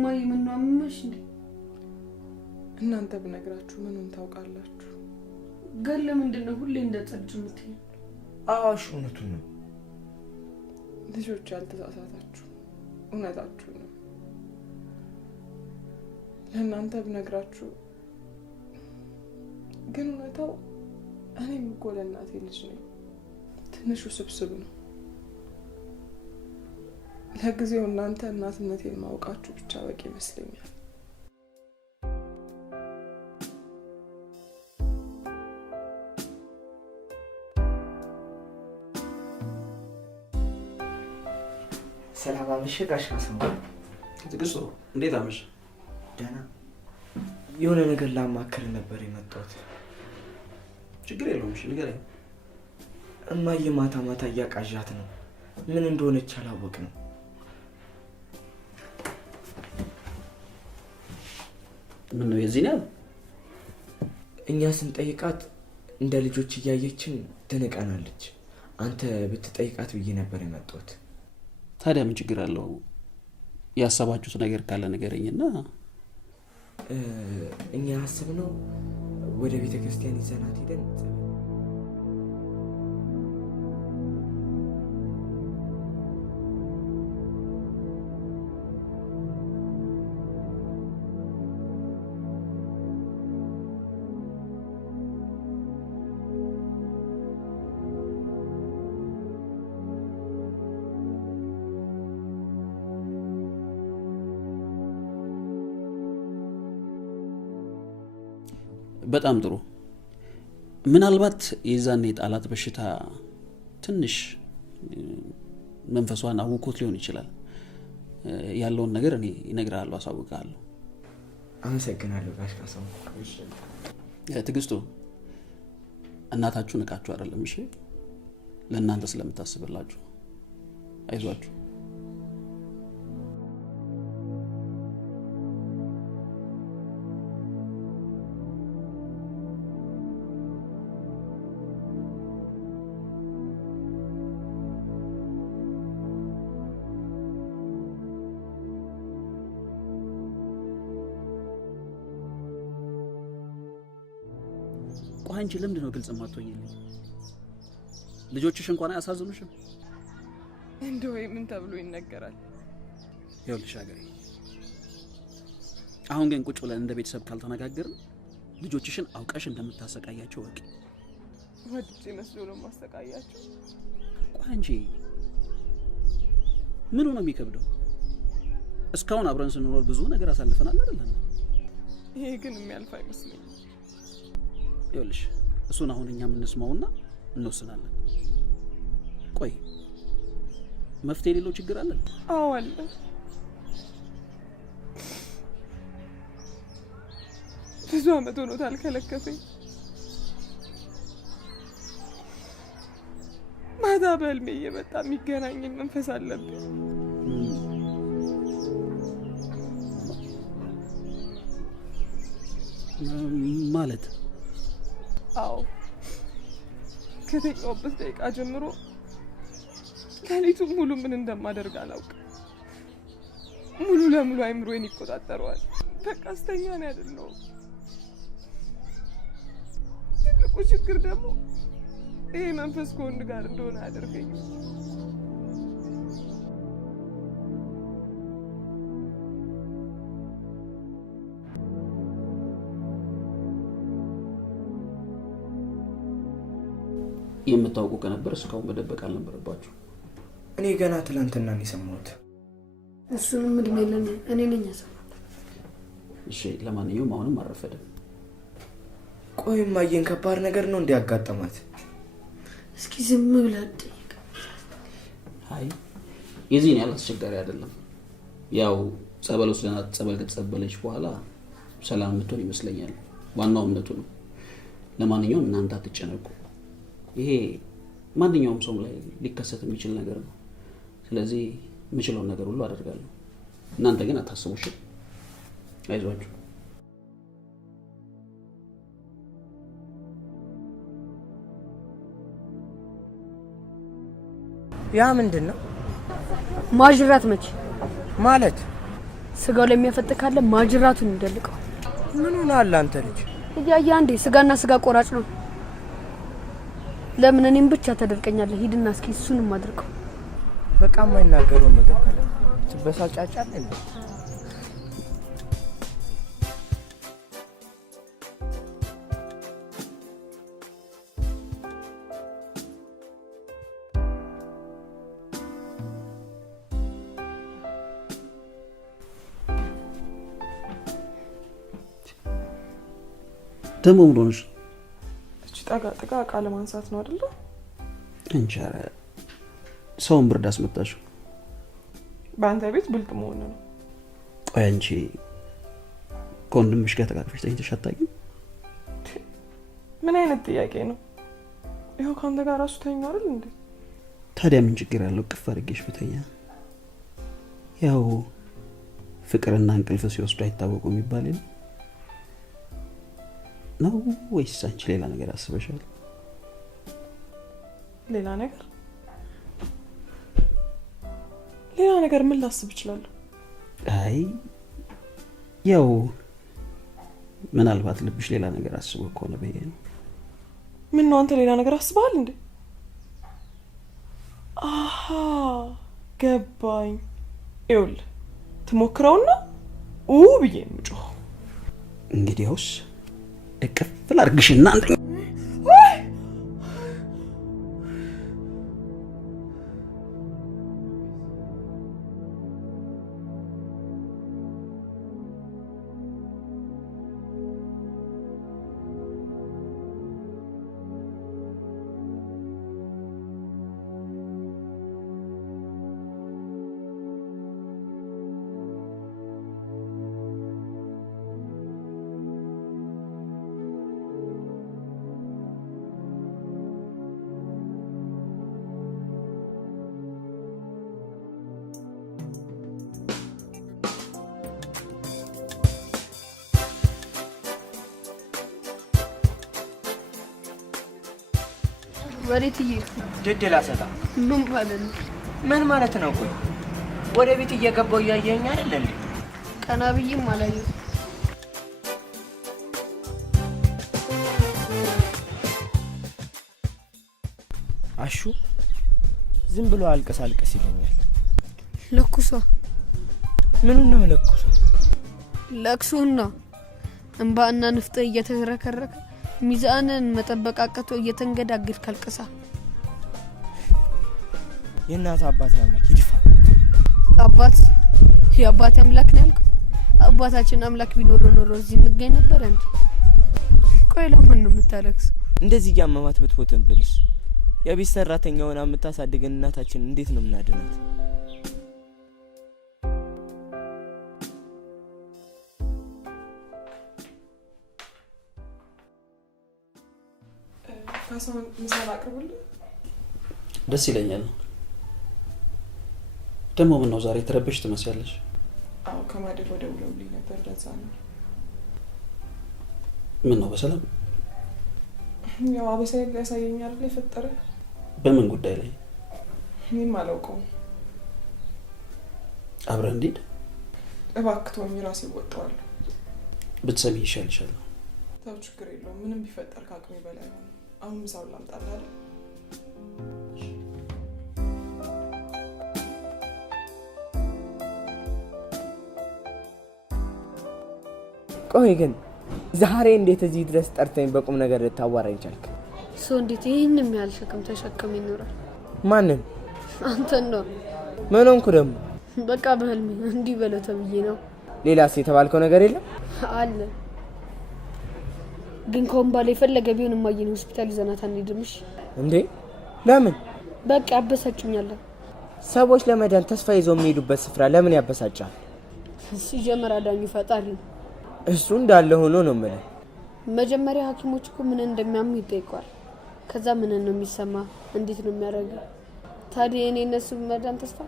ማይ ምን ነው አመመሽ እንዴ? እናንተ ብነግራችሁ ምኑን ታውቃላችሁ? ገለ ምንድነው ሁሌ እንደጸድጅ የምትይ? አዋሽ እውነቱን ነው። ልጆች ያልተሳሳታችሁ እውነታችሁ ነው። ለእናንተ ብነግራችሁ ግን እውነታው እኔም እኮ ለእናቴ ልጅ ነኝ። ትንሹ ስብስብ ነው። ለጊዜው እናንተ እናትነቴን ማውቃችሁ ብቻ በቂ ይመስለኛል። ሰላም አመሸህ ጋሽ ካስማ። ትግስቱ እንዴት አመሸ? ደህና። የሆነ ነገር ላማክር ነበር የመጣሁት። ችግር የለውም። እሺ ንገረኝ። እማዬ ማታ ማታ እያቃዣት ነው። ምን እንደሆነች አላወቅንም። ምን ነው የዚህ ነው? እኛ ስንጠይቃት እንደ ልጆች እያየችን ትንቀናለች። አንተ ብትጠይቃት ብዬ ነበር የመጣሁት። ታዲያ ምን ችግር አለው? ያሰባችሁት ነገር ካለ ንገረኝና። እኛ ያሰብነው ወደ ቤተ ክርስቲያን ይዘናት ሄደን በጣም ጥሩ። ምናልባት የዛኔ ጣላት በሽታ ትንሽ መንፈሷን አውቆት ሊሆን ይችላል። ያለውን ነገር እኔ እነግርሃለሁ፣ አሳውቅሃለሁ። አመሰግናለሁ ጋሽ ካሳው። ትግስቱ እናታችሁ ንቃችሁ አይደለም? እሺ፣ ለእናንተ ስለምታስብላችሁ አይዟችሁ። አንቺ ለምንድን ነው ግልጽ የማትሆኝልኝ? ልጆችሽ እንኳን አያሳዝኑሽም? እንደው ምን ተብሎ ይነገራል? ይኸውልሽ ሀገሬ፣ አሁን ግን ቁጭ ብለን እንደ ቤተሰብ ካልተነጋገርን ልጆችሽን አውቀሽ እንደምታሰቃያቸው ወቂ። ወድጄ መስሎ ነው ማሰቃያቸው? ቆይ አንቺ ምኑ ነው የሚከብደው? እስካሁን አብረን ስንኖር ብዙ ነገር አሳልፈናል አይደል? ይሄ ግን የሚያልፍ አይመስለኝም። ይኸውልሽ እሱን አሁን እኛ የምንስማውና እንወስናለን። ቆይ መፍትሄ የሌለው ችግር አለ? አዎ አለ። ብዙ አመት ሆኖታል ከለከፈኝ። ማታ በህልሜ እየመጣ የሚገናኘኝ መንፈስ አለብኝ። ማለት? አዎ ከተኛሁበት ደቂቃ ጀምሮ ሌሊቱን ሙሉ ምን እንደማደርግ አላውቅም። ሙሉ ለሙሉ አይምሮዬን ይቆጣጠረዋል። በቃ አስተኛ ነው ያደለው። ትልቁ ችግር ደግሞ ይሄ መንፈስ ከወንድ ጋር እንደሆነ አያደርገኝም። የምታውቁ ከነበር እስካሁን መደበቅ አልነበረባችሁ። እኔ ገና ትላንትና ነው የሰማሁት። እሱንም እድሜ ለኔ እኔ ነኝ ያሰማሁት። እሺ ለማንኛውም አሁንም አረፈደም። ቆይ ማየን ከባድ ነገር ነው እንዲያጋጠማት? እስኪ ዝም ብለህ ጠይቅ። አይ የዚህን ያህል አስቸጋሪ አይደለም። ያው ጸበል ወስደናት ጸበል ከተጸበለች በኋላ ሰላም የምትሆን ይመስለኛል። ዋናው እምነቱ ነው። ለማንኛውም እናንተ አትጨነቁ። ይሄ ማንኛውም ሰው ላይ ሊከሰት የሚችል ነገር ነው። ስለዚህ የምችለውን ነገር ሁሉ አደርጋለሁ። እናንተ ግን አታስቡ እሺ? አይዟችሁ። ያ ምንድን ነው? ማጅራት መች ማለት ስጋው ላይ የሚያፈጥ ካለ ማጅራቱን ይደልቀው። ምን ሆነሃል አንተ ልጅ? እያያ አንዴ ስጋና ስጋ ቆራጭ ነው። ለምን እኔም ብቻ ተደርቀኛለህ? ሂድና እስኪ እሱንም አድርገው። በቃ የማይናገረው ምግብ በላ። ትበሳጫጫለህ እንዴ? ደሞ ምን ሆነሽ? ጠጋ ቃለ ማንሳት ነው አይደል? እንጀራ ሰውን ብርድ አስመጣሽ። በአንተ ቤት ብልጥ መሆን ነው። ቆይ አንቺ ከወንድምሽ ጋር ተቃቅፈሽ ተኝተሽ አታውቂም? ምን አይነት ጥያቄ ነው? ይኸው ከአንተ ጋር ራሱ ተኛ አይደል እንዴ? ታዲያ ምን ችግር ያለው? ቅፍ አድርጌሽ ብተኛ። ያው ፍቅርና እንቅልፍ ሲወስዱ አይታወቁም የሚባል ነው ወይስ አንቺ ሌላ ነገር አስበሻል? ሌላ ነገር ምን ላስብ እችላለሁ? አይ ያው ምናልባት ልብሽ ሌላ ነገር አስቦ ከሆነ በየ ነው። ምን ነው አንተ ሌላ ነገር አስበሃል እንዴ? አሃ ገባኝ። ይኸውልህ ትሞክረውና ብዬ ነው የምጮኸው። እንግዲያውስ እቅፍ ላድርግሽና አንተ ወዴት እየሄድክ? ድድል አሰጣ። ምን ማለት ነው? ምን ማለት ነው? ቆይ ወደ ቤት እየገባው እያየኸኝ አይደል እንዴ? ቀና ብዬም አላየሁም። አሹ ዝም ብሎ አልቀስ ይለኛል። ለኩሷ። ምኑን ነው ለኩሷ? ለቅሶና እንባና ንፍጥ እየተረከረከ ሚዛንን መጠበቅ አቅቶ እየተንገዳገድ ካልቀሳ። የእናት አባት አምላክ ይድፋ። አባት የአባት አምላክ ነው ያልከው? አባታችን አምላክ ቢኖር ኖሮ እዚህ እንገኝ ነበር እንዴ? ቆይ ለምን ነው የምታለቅሰው? እንደዚህ ያመማት ብትፎተን ብልስ የቤት ሰራተኛ ሆና የምታሳድገን እናታችን እንዴት ነው የምናድናት? ካሳሁን ምሳ ላቅርብልህ? ደስ ይለኛል። ደግሞ ምን ነው ዛሬ ተረበሽ ትመስያለሽ? አዎ ከማደግ ወደ ውለውልኝ ነበር ለዛ ነው። ምን ነው በሰላም? ያው አበሳይ ሊያሳየኝ አይደል የፈጠረ? በምን ጉዳይ ላይ? እኔም አላውቀውም። አብረን እንሂድ? እባክህ ተወኝ፣ ራሴ እወጣዋለሁ። ብትሰሚ ይሻልሻል። ተው ችግር የለውም። ምንም ቢፈጠር ከአቅሜ በላይ ነው። አሁን ምሳውን ላምጣልህ አይደል? ቆይ ግን ዛሬ እንዴት እዚህ ድረስ ጠርተኝ በቁም ነገር ልታዋራኝ ቻልክ? ሰው እንዴት ይሄንን የሚያህል ሸክም ተሸክሞ ይኖራል? ማንን? አንተን ነው። ምን ሆንኩ ደግሞ? በቃ በህልሜ እንዲህ በለው ተብዬ ነው። ሌላስ የተባልከው ነገር የለም? አለ ግን ኮምባሌ የፈለገ ቢሆን ማየን ሆስፒታል ይዘናት አንሄድምሽ እንዴ? ለምን? በቃ ያበሳጭኛል። ሰዎች ለመዳን ተስፋ ይዘው የሚሄዱበት ስፍራ ለምን ያበሳጫል? ሲጀመር አዳኙ ፈጣሪ ነው። እሱ እንዳለ ሆኖ ነው ማለት። መጀመሪያ ሐኪሞች እኮ ምን እንደሚያሙ ይጠይቋል። ከዛ ምን ነው የሚሰማ፣ እንዴት ነው የሚያደርገው? ታዲያ እኔ እነሱ መዳን ተስፋ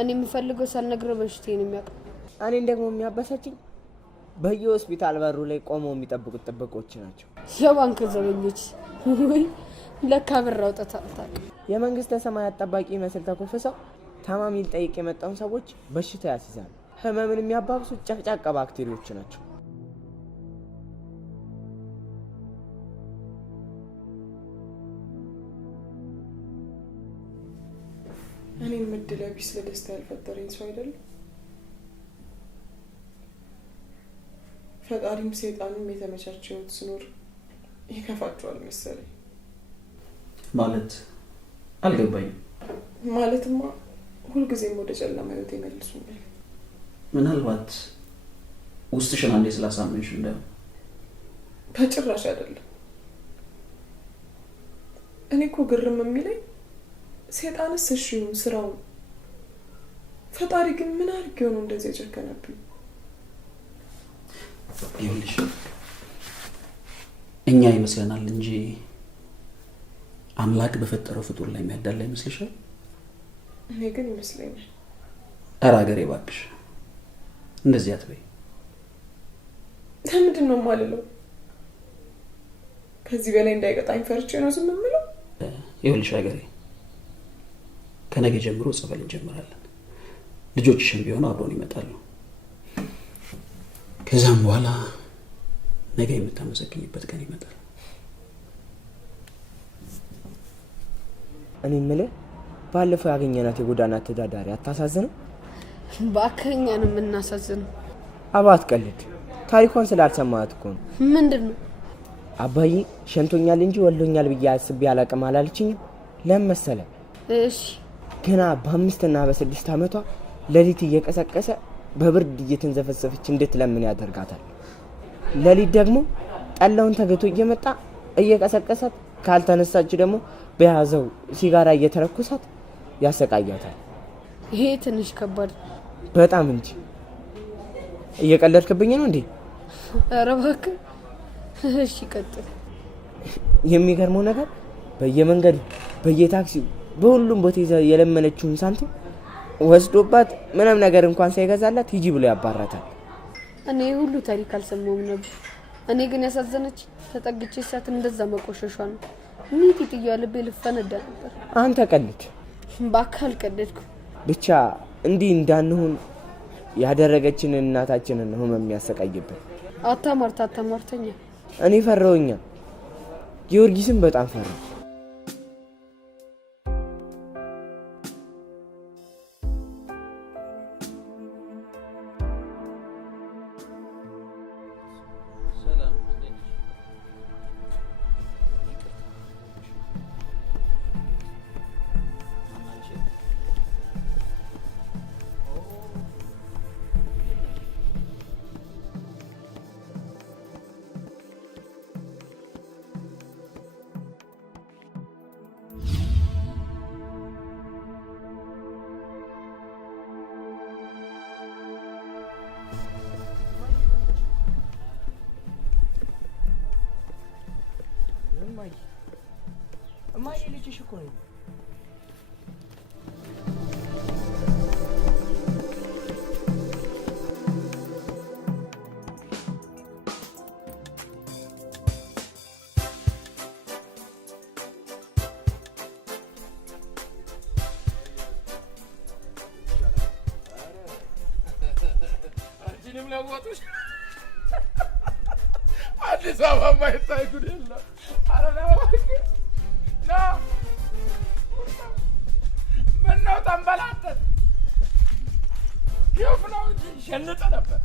እኔ የምፈልገው ሳልነግረው በሽታዬን የሚያውቅ። እኔን ደግሞ የሚያበሳጭኝ በየሆስፒታል በሩ ላይ ቆመው የሚጠብቁት ጥበቆች ናቸው። የባንክ ዘበኞች ወይ ለካ ብር አውጥተውታል። የመንግስተ ሰማያት ጠባቂ መስል ተኮፈሰው ታማሚ ሊጠይቅ የመጣውን ሰዎች በሽታ ያስይዛሉ። ህመምን የሚያባብሱ ጨቅጫቃ ባክቴሪያዎች ናቸው። እኔም ምድለ ቢስ ለደስታ ያልፈጠረኝ ሰው አይደለም። ፈጣሪም ሰይጣንም የተመቻቸ ህይወት ስኖር ይከፋቸዋል መሰለኝ። ማለት አልገባኝም። ማለትማ ሁልጊዜም ወደ ጨለማ ህይወት ይመልሱኛል። ምናልባት ውስጥሽን አንዴ ስላሳመንሽ እንደው። በጭራሽ አይደለም። እኔ እኮ ግርም የሚለኝ ሰይጣንስ እሺ ይሁን ስራው፣ ፈጣሪ ግን ምን አድርጌው ነው እንደዚህ የጨከነብኝ? ይኸውልሽ እኛ ይመስለናል እንጂ አምላክ በፈጠረው ፍጡር ላይ የሚያዳላ ይመስልሻል? እኔ ግን ይመስለኛል። ኧረ ሀገሬ እባክሽ እንደዚህ አትበይ። ለምንድን ነው የማልለው? ከዚህ በላይ እንዳይቀጣኝ ፈርቼ ነው ዝም የምለው? ይኸውልሽ ሀገሬ ከነገ ጀምሮ ጸበል እንጀምራለን። ልጆችሽም ቢሆኑ አብረውን ይመጣሉ። ከዛም በኋላ ነገ የምታመሰግኝበት ቀን ይመጣል። እኔ የምልህ ባለፈው ያገኘናት የጎዳና ተዳዳሪ አታሳዝንም? ባከኛ ነው የምናሳዝነው። አባት ቀልድ ታሪኳን ስላልሰማት እኮ ነው። ምንድነው? አባዬ ሸንቶኛል እንጂ ወልዶኛል ብዬ አስቤ አላቅም አላለችኝም? ለምን መሰለ? እሺ ገና በ5 እና በ6 ዓመቷ ሌሊት እየቀሰቀሰ በብርድ እየተንዘፈዘፈች እንድትለምን ያደርጋታል። ሌሊት ደግሞ ጠላውን ተገቶ እየመጣ እየቀሰቀሳት ካልተነሳች ደግሞ በያዘው ሲጋራ እየተረኩሳት ያሰቃያታል። ይሄ ትንሽ ከባድ በጣም እንጂ። እየቀለድክብኝ ነው እንዴ? ኧረ እባክህ እሺ ቀጥል። የሚገርመው ነገር በየመንገዱ በየታክሲው በሁሉም ቦታ የለመነችውን ሳንቲም ወስዶባት ምንም ነገር እንኳን ሳይገዛላት ሂጂ ብሎ ያባራታል። እኔ ሁሉ ታሪክ አልሰማሁም ነበር። እኔ ግን ያሳዘነች ተጠግቼ ሳት እንደዛ መቆሸሿ ነው። ኒቲ ጥያለ በልፈነዳ ነበር። አንተ ቀልድ ባካል ቀደድኩ። ብቻ እንዲህ እንዳንሆን ያደረገችን እናታችንን ነው የሚያሰቃይብን። አታማርተኛ። እኔ ፈራውኛ። ጊዮርጊስን በጣም ፈራው። እማዬ ልጅሽ እኮ ነው። አንቺንም ለወጡሽ አዲስ አበባ ማይታይ ጉድ የለም። ኧረ ና ምነው ተንበላተት? ግፍ ነው እንጂ ሸልጠ ነበር።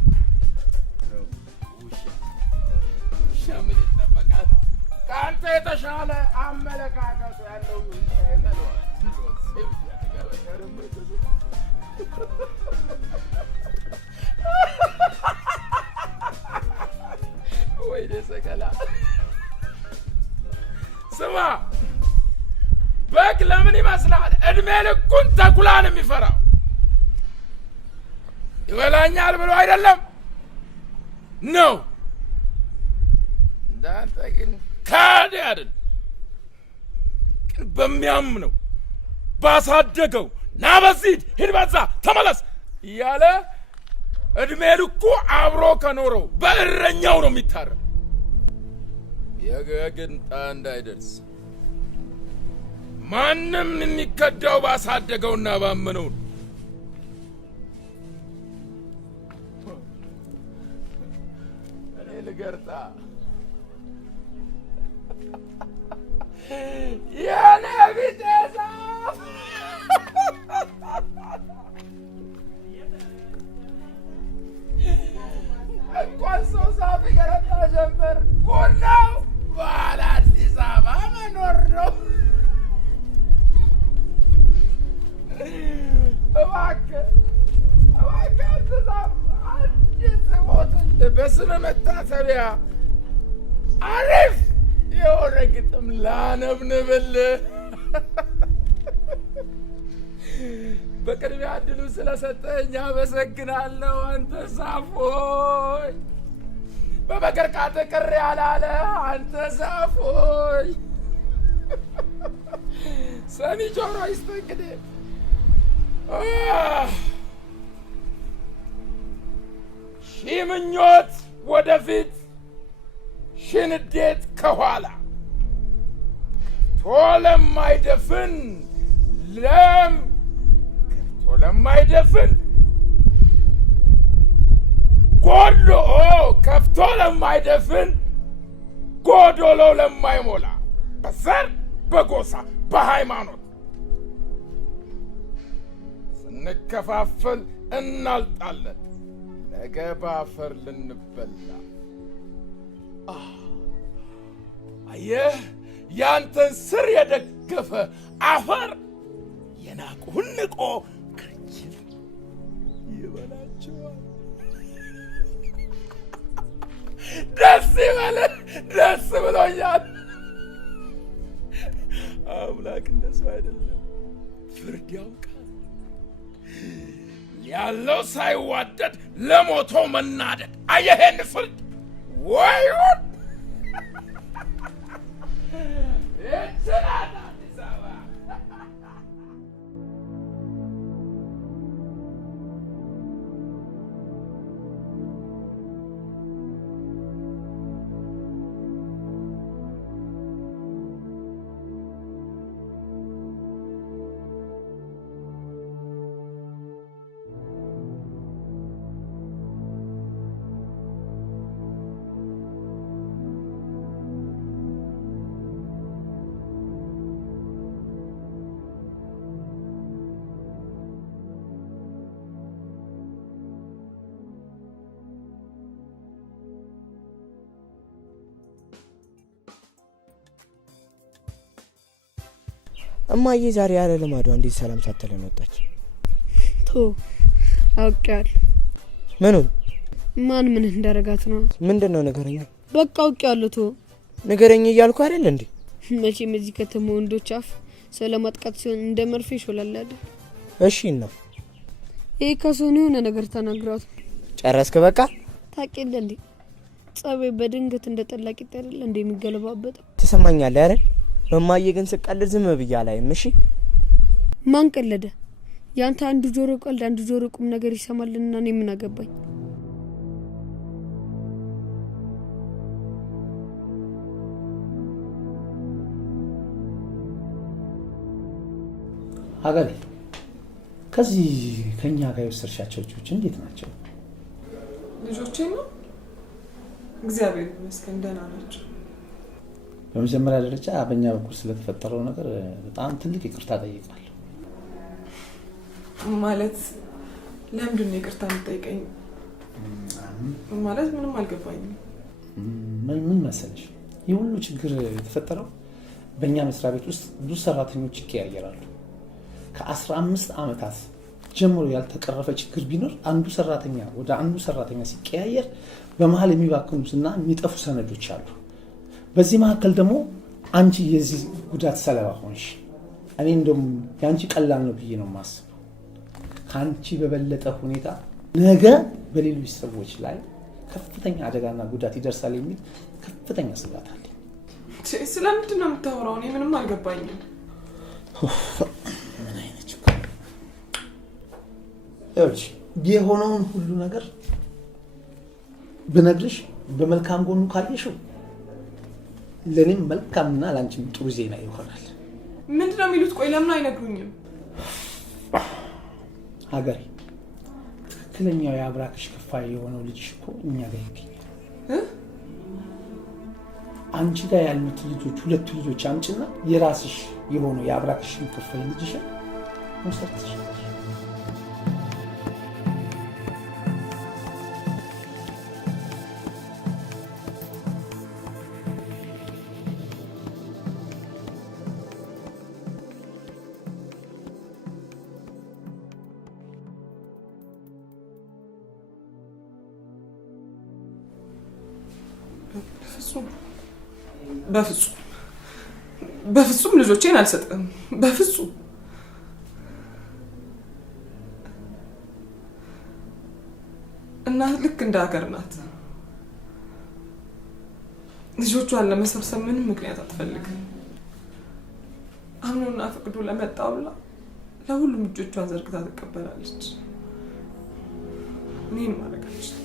ውሻ ምን ይጠበቃል? ከአንተ የተሻለ አመለካከቱ ያለው ወይኔ ሰቀላ። ስማ፣ በግ ለምን ይመስላል እድሜ ልኩን ተኩላን የሚፈራው? ይበላኛል ብሎ አይደለም ነው። እንዳንተ ግን ካዲ አይደል፣ ግን በሚያምነው ባሳደገው ና በዚህ ሂድ በዛ ተመለስ እያለ እድሜ ልኩ አብሮ ከኖረው በእረኛው ነው የሚታረም። የግንጣ እንዳይደርስ ማንም የሚከዳው ባሳደገውና ባመነው ነው። እኔ ልገርጣ የኔ ቢጤዛ እንኳን ሰው ዛፍ ገረጣ ጀመር ቡናው ባለ አዲስ አበባ መኖር ነው። እባክህ አንተ ዛፍ አዲስ ሞትልህ በስመ መታሰቢያ አሪፍ የሆነ ግጥም ላነብንብልህ። በቅድሚያ እድሉ ስለሰጠኝ አመሰግናለሁ። አንተ ዛፎይ በመገርቃት ቅር ያላለ አንተ ዛፎይ ሰሚ ጆሮ ይስጥ። እንግዲህ ሺህ ምኞት ወደፊት ሺህ ንዴት ከኋላ ለማይደፍን ለማይደፍን ጎሎ ከፍቶ ለማይደፍን ጎዶሎ ለማይሞላ በዘር በጎሳ በሃይማኖት ስንከፋፈል እናልጣለን ነገ ባፈር ልንበላ። አየህ ያንተን ስር የደገፈ አፈር የናቁህን ንቆ ክርችም ይበላቸዋል። ደስ ይበልህ። ደስ ብሎኛል። አምላክ እንደሱ አይደለም፣ ፍርድ ያውቃል። ያለው ሳይዋደድ ለሞቶ መናደድ። አየሄን ፍርድ ወይሁን ይችላል አዲስ አበባ። እማዬ ዛሬ ያለ ልማዷ እንዴት ሰላም ሳትለን ወጣች? ቶ አውቄያለሁ። ምኑን? ማን ምን እንዳረጋት ነው? ምንድነው ንገረኝ። በቃ አውቄያለሁ። ቶ ንገረኝ እያልኩ አይደል እንዴ? መቼም እዚህ ከተማ ወንዶች አፍ ስለማጥቃት ሲሆን እንደ መርፌ ይሾላል አይደል? እሺ ነው። ይሄ ከሶኒ የሆነ ነገር ተናግሯት። ጨረስክ? በቃ ታውቂያለህ እንዴ ጸበይ በድንገት እንደ ጠላቂ አይደል እንደ የሚገለባበጠው። ትሰማኛለህ አይደል? በማዬ ግን ስቀልድ ዝም ብያ ላይም። እሺ ማን ቀለደ? ያንተ አንዱ ጆሮ ቀልድ አንዱ ጆሮ ቁም ነገር ይሰማልና እኔ ምን አገባኝ? ሀገሬ ከዚህ ከኛ ጋር የወሰድሻቸው ልጆች እንዴት ናቸው? ልጆቼ ነው እግዚአብሔር ይመስገን ደህና ናቸው። በመጀመሪያ ደረጃ በእኛ በኩል ስለተፈጠረው ነገር በጣም ትልቅ ይቅርታ ጠይቃለሁ። ማለት ለምንድን ነው ይቅርታ የምጠይቀኝ? ማለት ምንም አልገባኝም። ምን መሰለሽ ይህ ሁሉ ችግር የተፈጠረው በእኛ መስሪያ ቤት ውስጥ ብዙ ሰራተኞች ይቀያየራሉ። ከ15 ዓመታት ጀምሮ ያልተቀረፈ ችግር ቢኖር አንዱ ሰራተኛ ወደ አንዱ ሰራተኛ ሲቀያየር በመሀል የሚባክኑትና የሚጠፉ ሰነዶች አሉ። በዚህ መካከል ደግሞ አንቺ የዚህ ጉዳት ሰለባ ሆንሽ። እኔ እንደውም የአንቺ ቀላል ነው ብዬ ነው የማስበው። ከአንቺ በበለጠ ሁኔታ ነገ በሌሎች ሰዎች ላይ ከፍተኛ አደጋና ጉዳት ይደርሳል የሚል ከፍተኛ ስጋት አለ። ስለምንድን ነው የምታወራው? እኔ ምንም አልገባኝም። ምን አይነት ችግር ይኸውልሽ፣ የሆነውን ሁሉ ነገር ብነግርሽ በመልካም ጎኑ ካየሽው ለኔም መልካምና ላንቺም ጥሩ ዜና ይሆናል። ምንድነው የሚሉት? ቆይ ለምን አይነግሩኝም? ሀገሬ ትክክለኛው የአብራክሽ ክፋይ የሆነው ልጅሽ እኮ እኛ ጋር ይገኛል። አንቺ ጋር ያሉት ልጆች ሁለቱ ልጆች አምጪና የራስሽ የሆነው የአብራክሽን ክፋይ ልጅሽን መውሰድ ትችላለሽ። በፍጹም ልጆቼን አልሰጥም። በፍጹም እናት ልክ እንደ ሀገር ናት። ልጆቿን ለመሰብሰብ ምንም ምክንያት አትፈልግም። አምኖና ፈቅዶ ለመጣውላ ለሁሉም እጆቿን ዘርግታ ትቀበላለች። እኔን ማድረግ አልችልም።